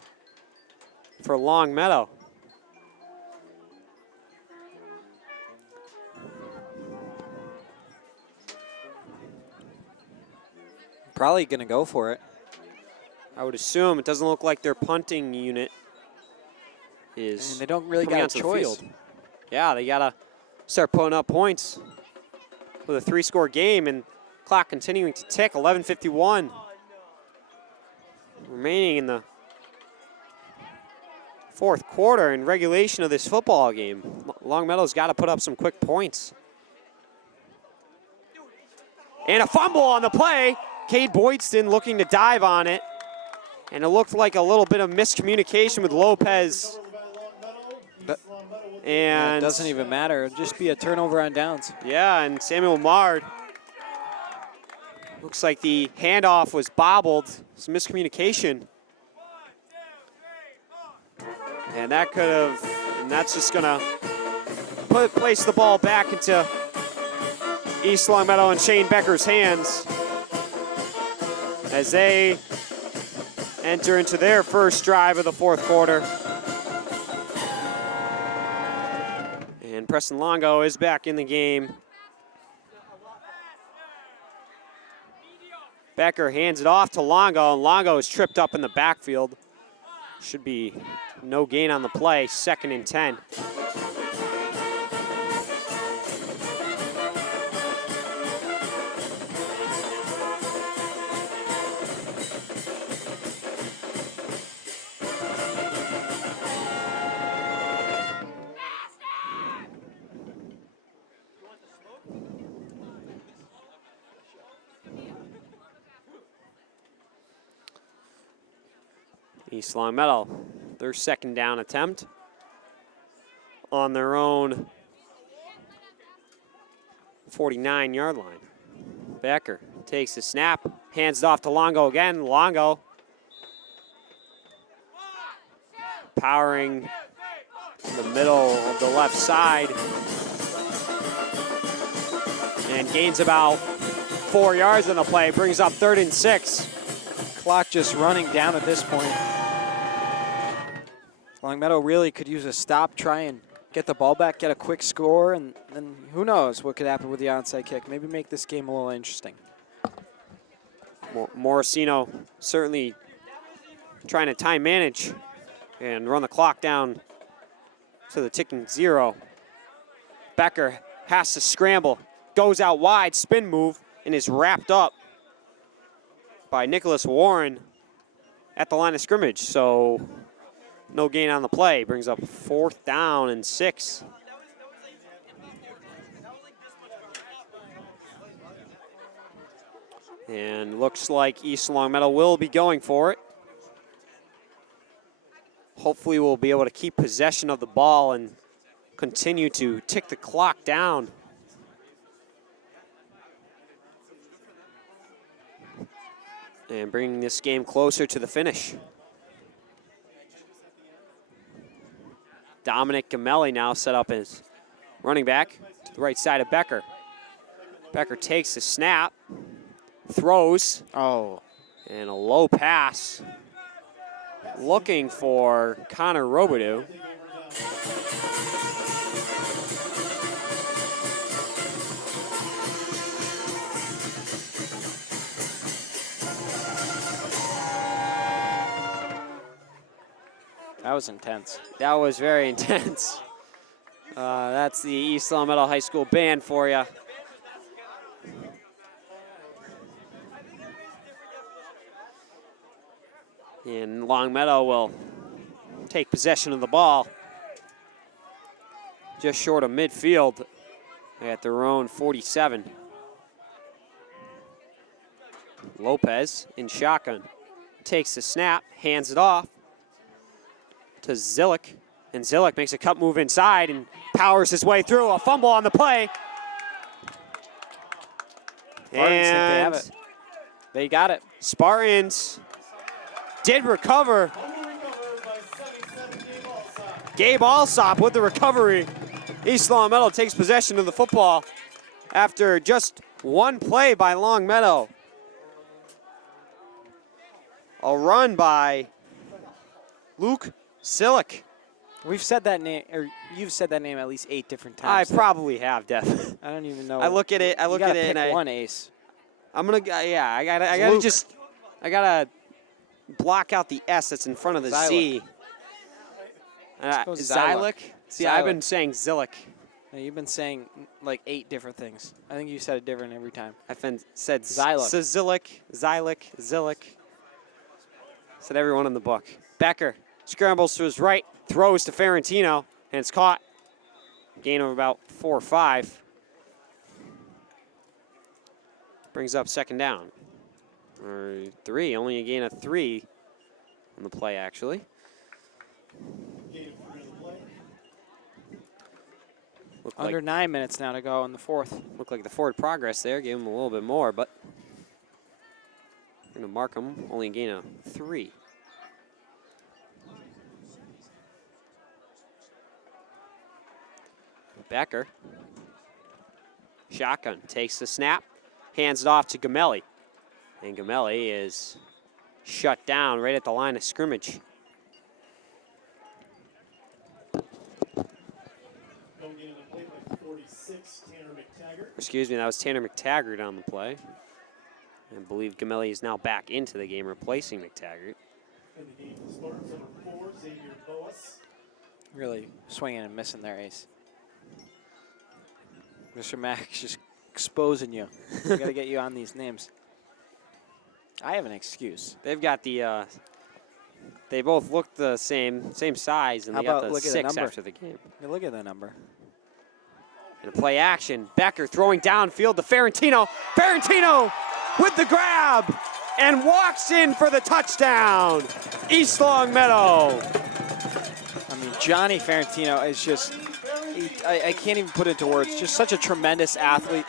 for Longmeadow. Probably going to go for it. I would assume. It doesn't look like their punting unit is. And they don't really coming got onto a the choice. field. Yeah, they got to start putting up points with a 3-score game, and clock continuing to tick. 11:51 remaining in the 4th quarter in regulation of this football game. Longmeadow's got to put up some quick points. And a fumble on the play. Cade Boydston looking to dive on it. And it looked like a little bit of miscommunication with Lopez. And it doesn't even matter. It'll just be a turnover on downs. Yeah, and Samuel Mard. Looks like the handoff was bobbled. Some miscommunication. And that could have, and that's just gonna place the ball back into East Longmeadow and Shane Becker's hands as they enter into their first drive of the 4th quarter. And Preston Longo is back in the game. Becker hands it off to Longo, and Longo is tripped up in the backfield. Should be no gain on the play, 2nd and 10. East Longmeadow, their 2nd down attempt on their own 49-yard line. Becker takes the snap, hands it off to Longo again. Longo powering in the middle of the left side. And gains about 4 yards on the play, brings up 3rd and 6. Clock just running down at this point. Longmeadow really could use a stop, try and get the ball back, get a quick score, and then who knows what could happen with the onside kick. Maybe make this game a little interesting. Morosino certainly trying to time manage and run the clock down to the ticking 0. Becker has to scramble, goes out wide, spin move, and is wrapped up by Nicholas Warren at the line of scrimmage. So no gain on the play, brings up 4th down and 6. And looks like East Longmeadow will be going for it. Hopefully we'll be able to keep possession of the ball and continue to tick the clock down. And bringing this game closer to the finish. Dominic Gamelli now set up as running back to the right side of Becker. Becker takes the snap, throws. Oh. And a low pass. Looking for Connor Robidoux. That was intense. That was very intense. That's the East Longmeadow High School band for you. And Longmeadow will take possession of the ball just short of midfield at their own 47. Lopez in shotgun takes the snap, hands it off to Zillick, and Zillick makes a cut move inside and powers his way through. A fumble on the play. Spartans think they have And it. They got it. Spartans did recover. Gabe Alsop with the recovery. East Longmeadow takes possession of the football after just one play by Longmeadow. A run by Luke Zillick. We've said that name, or you've said that name at least 8 different I times. probably have, Def. I don't even know. I look at it. I You look gotta at it, pick and I. one ace. I'm gonna. Yeah, I gotta Luke. just. I gotta block out the S that's in front of the Z. Let's go Zylick. See, I've been Zylick. saying Zillick. No, you've been saying like 8 different things. I think you said it different every time. I've said Zylick. Zillick. Said everyone in the book. Becker scrambles to his right, throws to Ferentino, and it's caught. Gain of about 4 or 5. Brings up 2nd down. Or 3, only a gain of 3 on the play, actually. Under 9 minutes now to go in the 4th. Looked like the forward progress there, gave him a little bit more, but we're going to mark him only a gain of 3. Becker. Shotgun takes the snap, hands it off to Gamelli. And Gamelli is shut down right at the line of scrimmage. Excuse me, that was Tanner McTaggart on the play. I believe Gamelli is now back into the game, replacing McTaggart. Really swinging and missing their ace. Mr. Mack's just exposing you. We got to get you on these names. I have an excuse. They've got the, they both look the same size, and How they got about the look at the 6 number? after the game. Hey, look at that number. And a play action. Becker throwing downfield to Ferentino. Ferentino with the grab and walks in for the touchdown. East Longmeadow. I mean, Johnny Ferentino is just, I can't even put it into words, just such a tremendous athlete.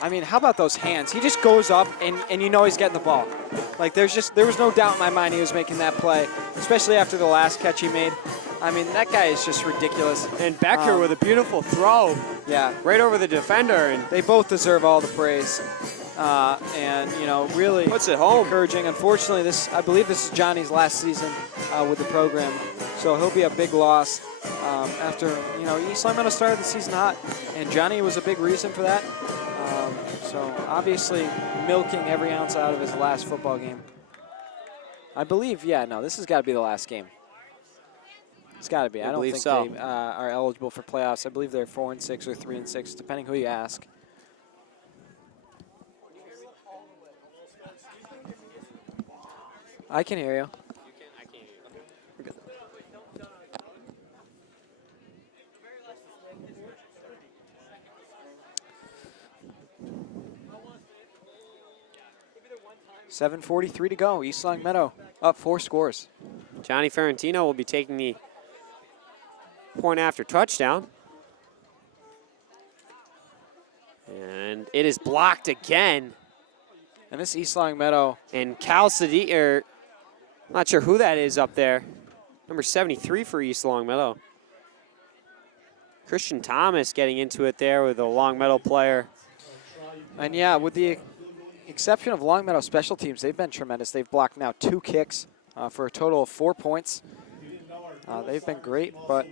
I mean, how about those hands? He just goes up, and you know he's getting the ball. Like, there was no doubt in my mind he was making that play, especially after the last catch he made. I mean, that guy is just ridiculous. And Becker with a beautiful throw. Yeah. Right over the defender. And they both deserve all the praise. And, you know, really puts it home. Encouraging. Unfortunately, I believe this is Johnny's last season with the program. So he'll be a big loss after, you know, East Longmeadow started the season hot. And Johnny was a big reason for that. So obviously milking every ounce out of his last football game. I believe, yeah, no, this has got to be the last game. It's got to be. I don't think so. They are eligible for playoffs. I believe they're 4-6 or 3-6, depending who you ask. I can hear you. I can't hear you. We're good. 7:43 to go. East Longmeadow up 4 scores. Johnny Ferrantino will be taking the point after touchdown. And it is blocked again. And this East Longmeadow. And Cal Sadi, I'm not sure who that is up there. Number 73 for East Longmeadow. Christian Thomas getting into it there with a Longmeadow player. And yeah, with the exception of Longmeadow special teams, they've been tremendous. They've blocked now 2 kicks for a total of 4 points. They've been great, but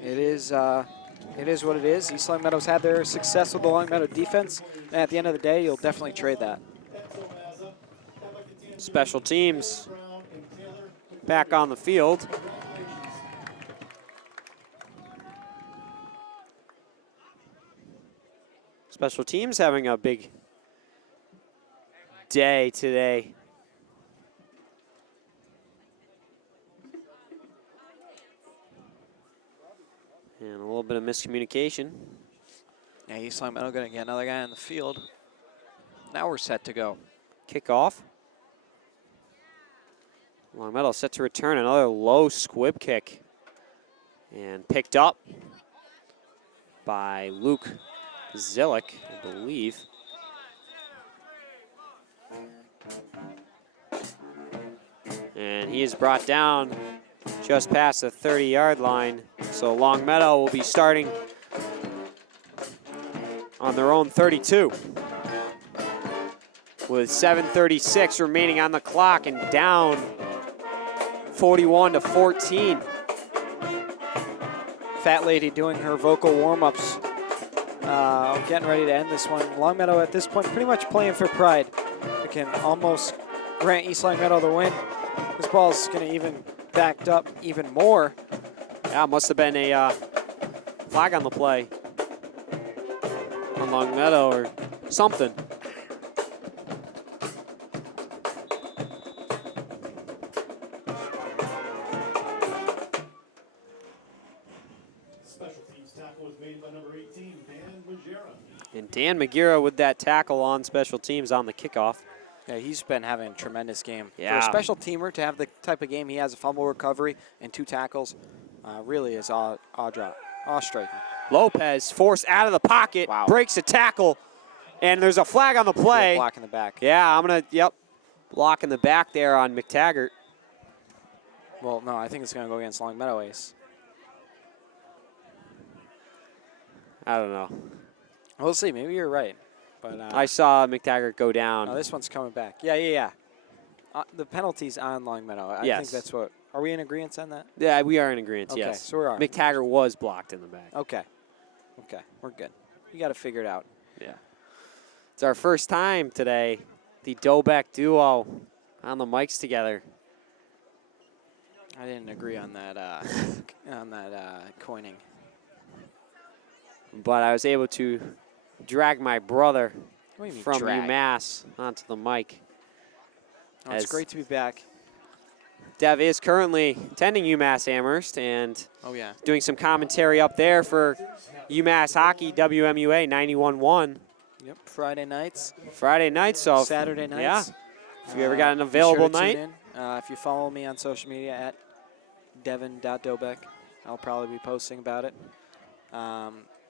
it is what it is. East Longmeadow's had their success with the Longmeadow defense, and at the end of the day, you'll definitely trade that. Special teams back on the field. Special teams having a big day today. And a little bit of miscommunication. Yeah, East Longmeadow going to get another guy on the field. Now we're set to go. Kickoff. Longmeadow set to return another low squib kick. And picked up by Luke Zillick, I believe. And he is brought down just past the 30-yard line. So Longmeadow will be starting on their own 32. With 7:36 remaining on the clock and down 41-14. Fat Lady doing her vocal warm-ups, getting ready to end this one. Longmeadow at this point pretty much playing for pride. They can almost grant East Longmeadow the win. This ball's going to even backed up even more. Yeah, must have been a flag on the play on Longmeadow or something. And Dan Magira with that tackle on special teams on the kickoff. Yeah, he's been having a tremendous game. Yeah. For a special teamer to have the type of game he has, a fumble recovery and 2 tackles, really is awe-striking. Lopez forced out of the pocket, Wow. breaks a tackle, and there's a flag on the play. Block in the back. Yeah, I'm going to, block in the back there on McTaggart. Well, no, I think it's going to go against Longmeadow Ace. I don't know. We'll see. Maybe you're right. But I saw McTaggart go down. no, this one's coming back. Yeah. The penalty's on Longmeadow. I Yes. think that's what. Are we in agreement on that? Yeah, we are in agreement, Okay, yes. so we are. McTaggart was blocked in the back. Okay, we're good. You got to figure it out. Yeah. It's our first time today, the Dobeck duo on the mics together. I didn't agree on that coining. But I was able to drag my brother What do you mean from drag? UMass onto the mic. Oh, it's as great to be back. Dev is currently attending UMass Amherst and Oh yeah. doing some commentary up there for UMass Hockey, WMUA 91.1. Yep. Friday nights. Friday night, so Saturday nights. Yeah. If you ever got an Be available sure to night. tune in. If you follow me on social media at devin.dobeck, I'll probably be posting about it.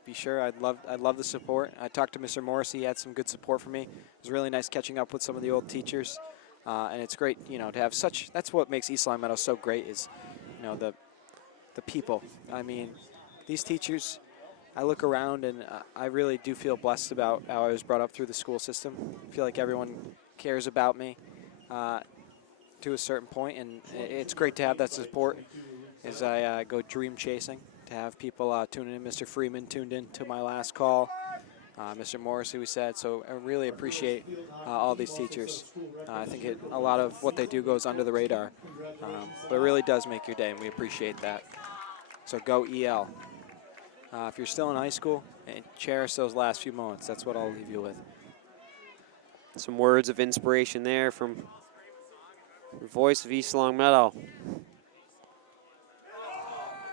be sure. I'd love the support. I talked to Mr. Morris. He had some good support for me. It was really nice catching up with some of the old teachers. And it's great, you know, to have such, that's what makes East Longmeadow so great is, you know, the people. I mean, these teachers, I look around and I really do feel blessed about how I was brought up through the school system. I feel like everyone cares about me to a certain point, and it's great to have that support as I go dream chasing, to have people tuning in. Mr. Freeman tuned in to my last call. Mr. Morris, who we said, so I really appreciate all these teachers. I think a lot of what they do goes under the radar, but it really does make your day, and we appreciate that. So go EL. If you're still in high school, cherish those last few moments. That's what I'll leave you with. Some words of inspiration there from the voice of East Longmeadow.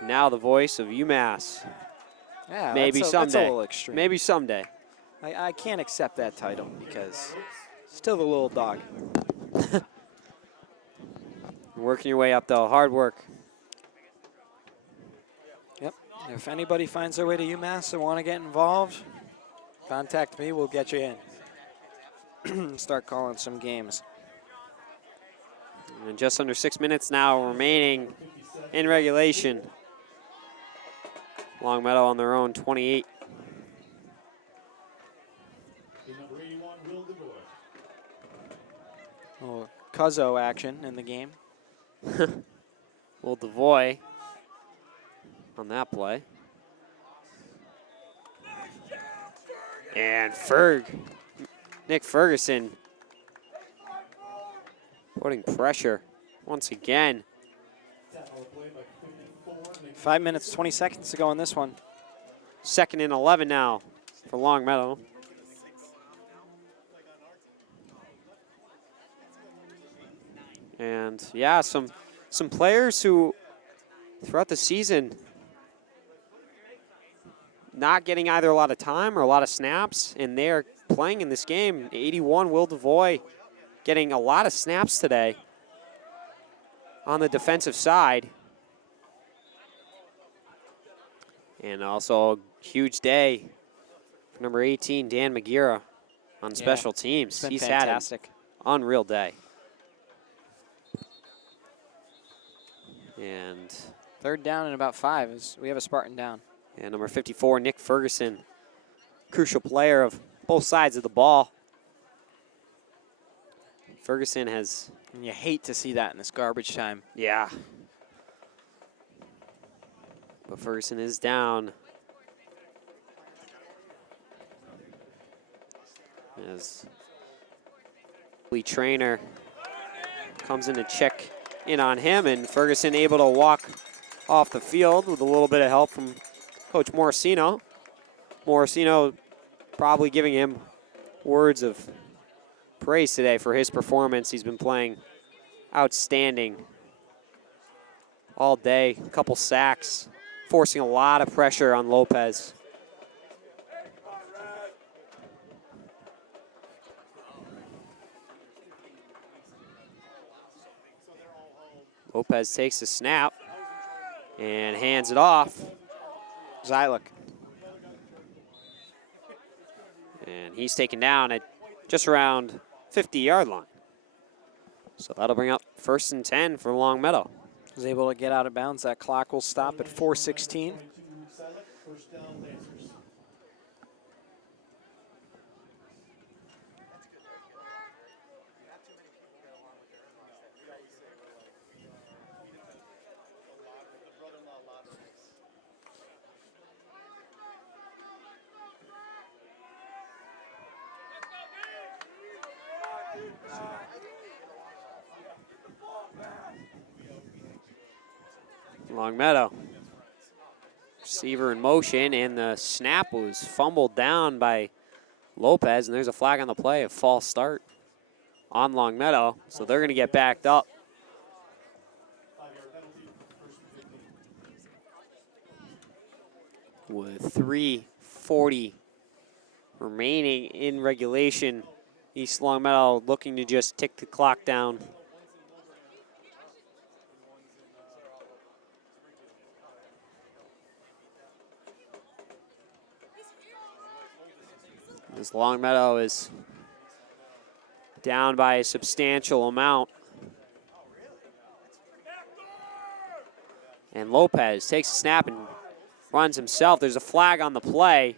Now the voice of UMass. Yeah, maybe that's someday. A little extreme. Maybe someday. I can't accept that title because still the little dog. Working your way up, though. Hard work. Yep. If anybody finds their way to UMass and want to get involved, contact me. We'll get you in. Start calling some games. And just under 6 minutes now remaining in regulation. Longmeadow on their own 28. A little Cuzzo action in the game. Well, Devoy on that play. And Nick Ferguson putting pressure once again. 5 minutes, 20 seconds to go on this one. 2nd and 11 now for Longmeadow. And yeah, some players who throughout the season not getting either a lot of time or a lot of snaps, and they're playing in this game. 81, Will Devoy getting a lot of snaps today on the defensive side. And also a huge day for number 18, Dan Magira on special teams. He's fantastic. Had an unreal day. And 3rd down and about 5 as we have a Spartan down. And number 54, Nick Ferguson, crucial player of both sides of the ball. Ferguson has... And you hate to see that in this garbage time. Yeah. But Ferguson is down. As Lee Trainer comes in to check in on him, and Ferguson able to walk off the field with a little bit of help from Coach Morosino. Morosino probably giving him words of praise today for his performance. He's been playing outstanding all day. A couple sacks, forcing a lot of pressure on Lopez. Lopez takes the snap and hands it off. Zylik. And he's taken down at just around 50-yard line. So that'll bring up 1st and 10 for Longmeadow. Was able to get out of bounds. That clock will stop at 4:16. Longmeadow. Receiver in motion, and the snap was fumbled down by Lopez, and there's a flag on the play, a false start on Longmeadow. So they're going to get backed up. With 3:40 remaining in regulation, East Longmeadow looking to just tick the clock down. As Longmeadow is down by a substantial amount. And Lopez takes a snap and runs himself. There's a flag on the play.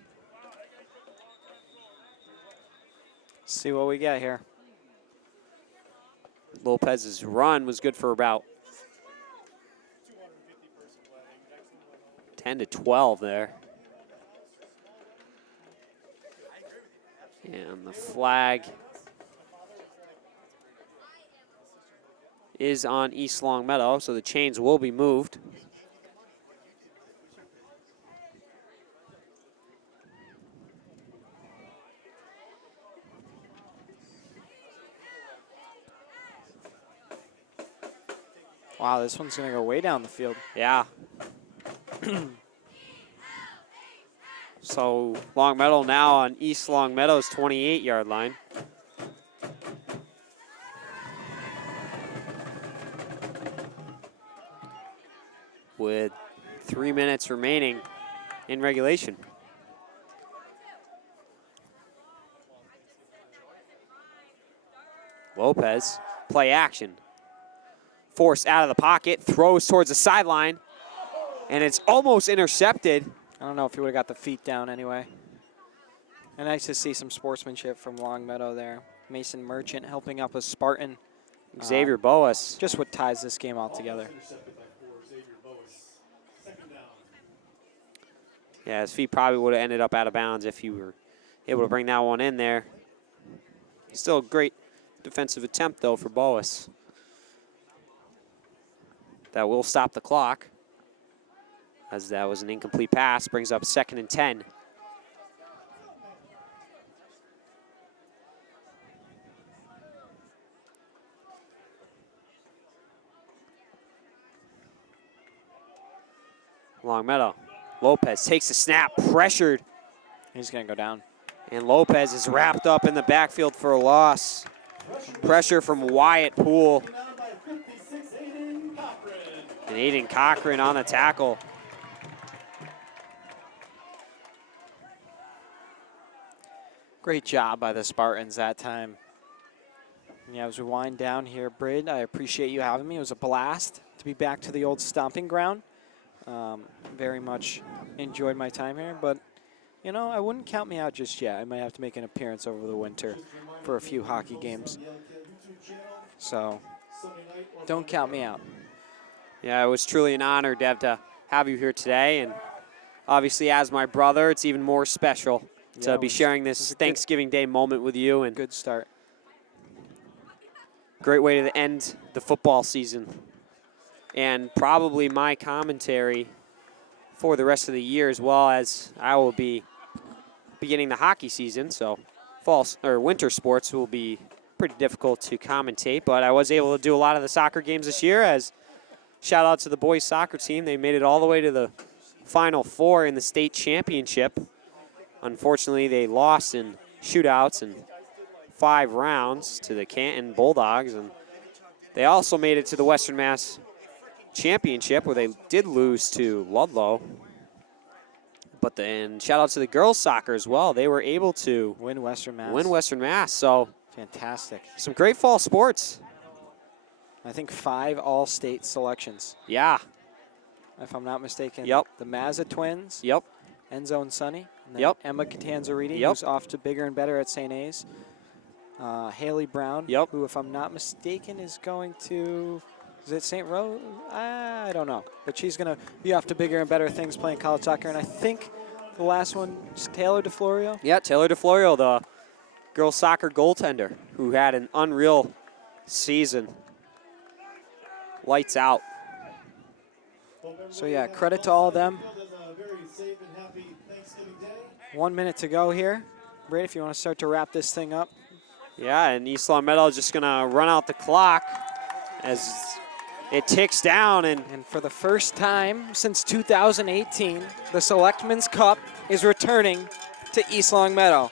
See what we get here. Lopez's run was good for about 10 to 12 there. And the flag is on East Longmeadow, so the chains will be moved. Wow, this one's going to go way down the field. Yeah. So Longmeadow now on East Longmeadow's 28-yard line. With 3 minutes remaining in regulation. Lopez, play action. Forced out of the pocket, throws towards the sideline, and it's almost intercepted. I don't know if he would have got the feet down anyway. And nice to see some sportsmanship from Longmeadow there. Mason Merchant helping up a Spartan. Xavier Boas. Just what ties this game all together. Yeah, his feet probably would have ended up out of bounds if you were able to bring that one in there. Still a great defensive attempt, though, for Boas. That will stop the clock, as that was an incomplete pass. Brings up 2nd and 10. Longmeadow. Lopez takes the snap, pressured. He's going to go down. And Lopez is wrapped up in the backfield for a loss. Pressure from Wyatt Poole. And Aiden Cochran on the tackle. Great job by the Spartans that time. Yeah, as we wind down here, Brid, I appreciate you having me. It was a blast to be back to the old stomping ground. Very much enjoyed my time here, but you know, I wouldn't count me out just yet. I might have to make an appearance over the winter for a few hockey games. So don't count me out. Yeah, it was truly an honor, Dev, to have you here today. And obviously, as my brother, it's even more special to be sharing this Thanksgiving Day moment with you. And good start. Great way to end the football season. And probably my commentary for the rest of the year, as well as I will be beginning the hockey season. So fall or winter sports will be pretty difficult to commentate. But I was able to do a lot of the soccer games this year. As shout out to the boys soccer team. They made it all the way to the Final Four in the state championship. Unfortunately, they lost in shootouts in 5 rounds to the Canton Bulldogs. And they also made it to the Western Mass Championship, where they did lose to Ludlow. But then shout out to the girls soccer as well. They were able to win Western Mass. So fantastic. Some great fall sports. I think 5 all-state selections. Yeah. If I'm not mistaken. Yep. The Mazza twins. Yep. Enzo and Sonny. And then Yep. Emma Catanzariti, Yep. who's off to bigger and better at St. A's. Haley Brown, Yep. who, if I'm not mistaken, is going to, is it St. Rose? I don't know. But she's going to be off to bigger and better things playing college soccer. And I think the last one is Taylor DeFlorio. Yeah, Taylor DeFlorio, the girls soccer goaltender, who had an unreal season. Lights out. So, yeah, credit to all of them. 1 minute to go here. Brady, if you want to start to wrap this thing up. Yeah, and East Longmeadow is just going to run out the clock as it ticks down. And for the first time since 2018, the Selectmen's Cup is returning to East Longmeadow.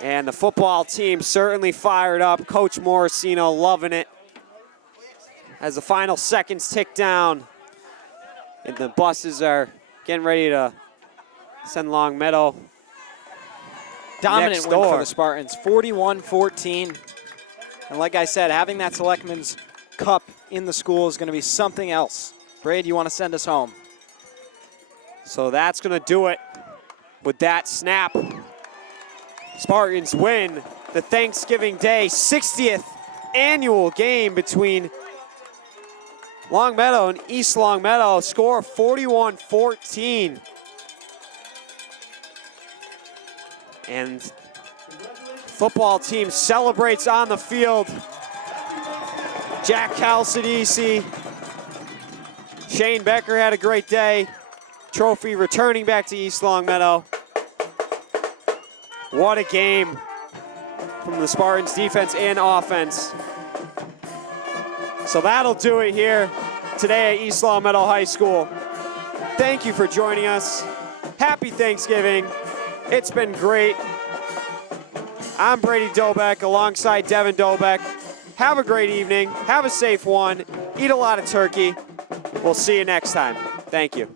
And the football team certainly fired up. Coach Morosino loving it as the final seconds tick down. And the buses are getting ready to send Longmeadow dominant next win for door. the Spartans, 41-14. And like I said, having that Selectmen's Cup in the school is going to be something else. Braid, you want to send us home? So that's going to do it with that snap. Spartans win the Thanksgiving Day 60th annual game between Longmeadow and East Longmeadow. Score 41-14. And football team celebrates on the field. Jack Calcidisi, Shane Becker had a great day. Trophy returning back to East Longmeadow. What a game from the Spartans defense and offense. So that'll do it here today at East Longmeadow High School. Thank you for joining us. Happy Thanksgiving. It's been great. I'm Brady Dobeck alongside Devin Dobeck. Have a great evening. Have a safe one. Eat a lot of turkey. We'll see you next time. Thank you.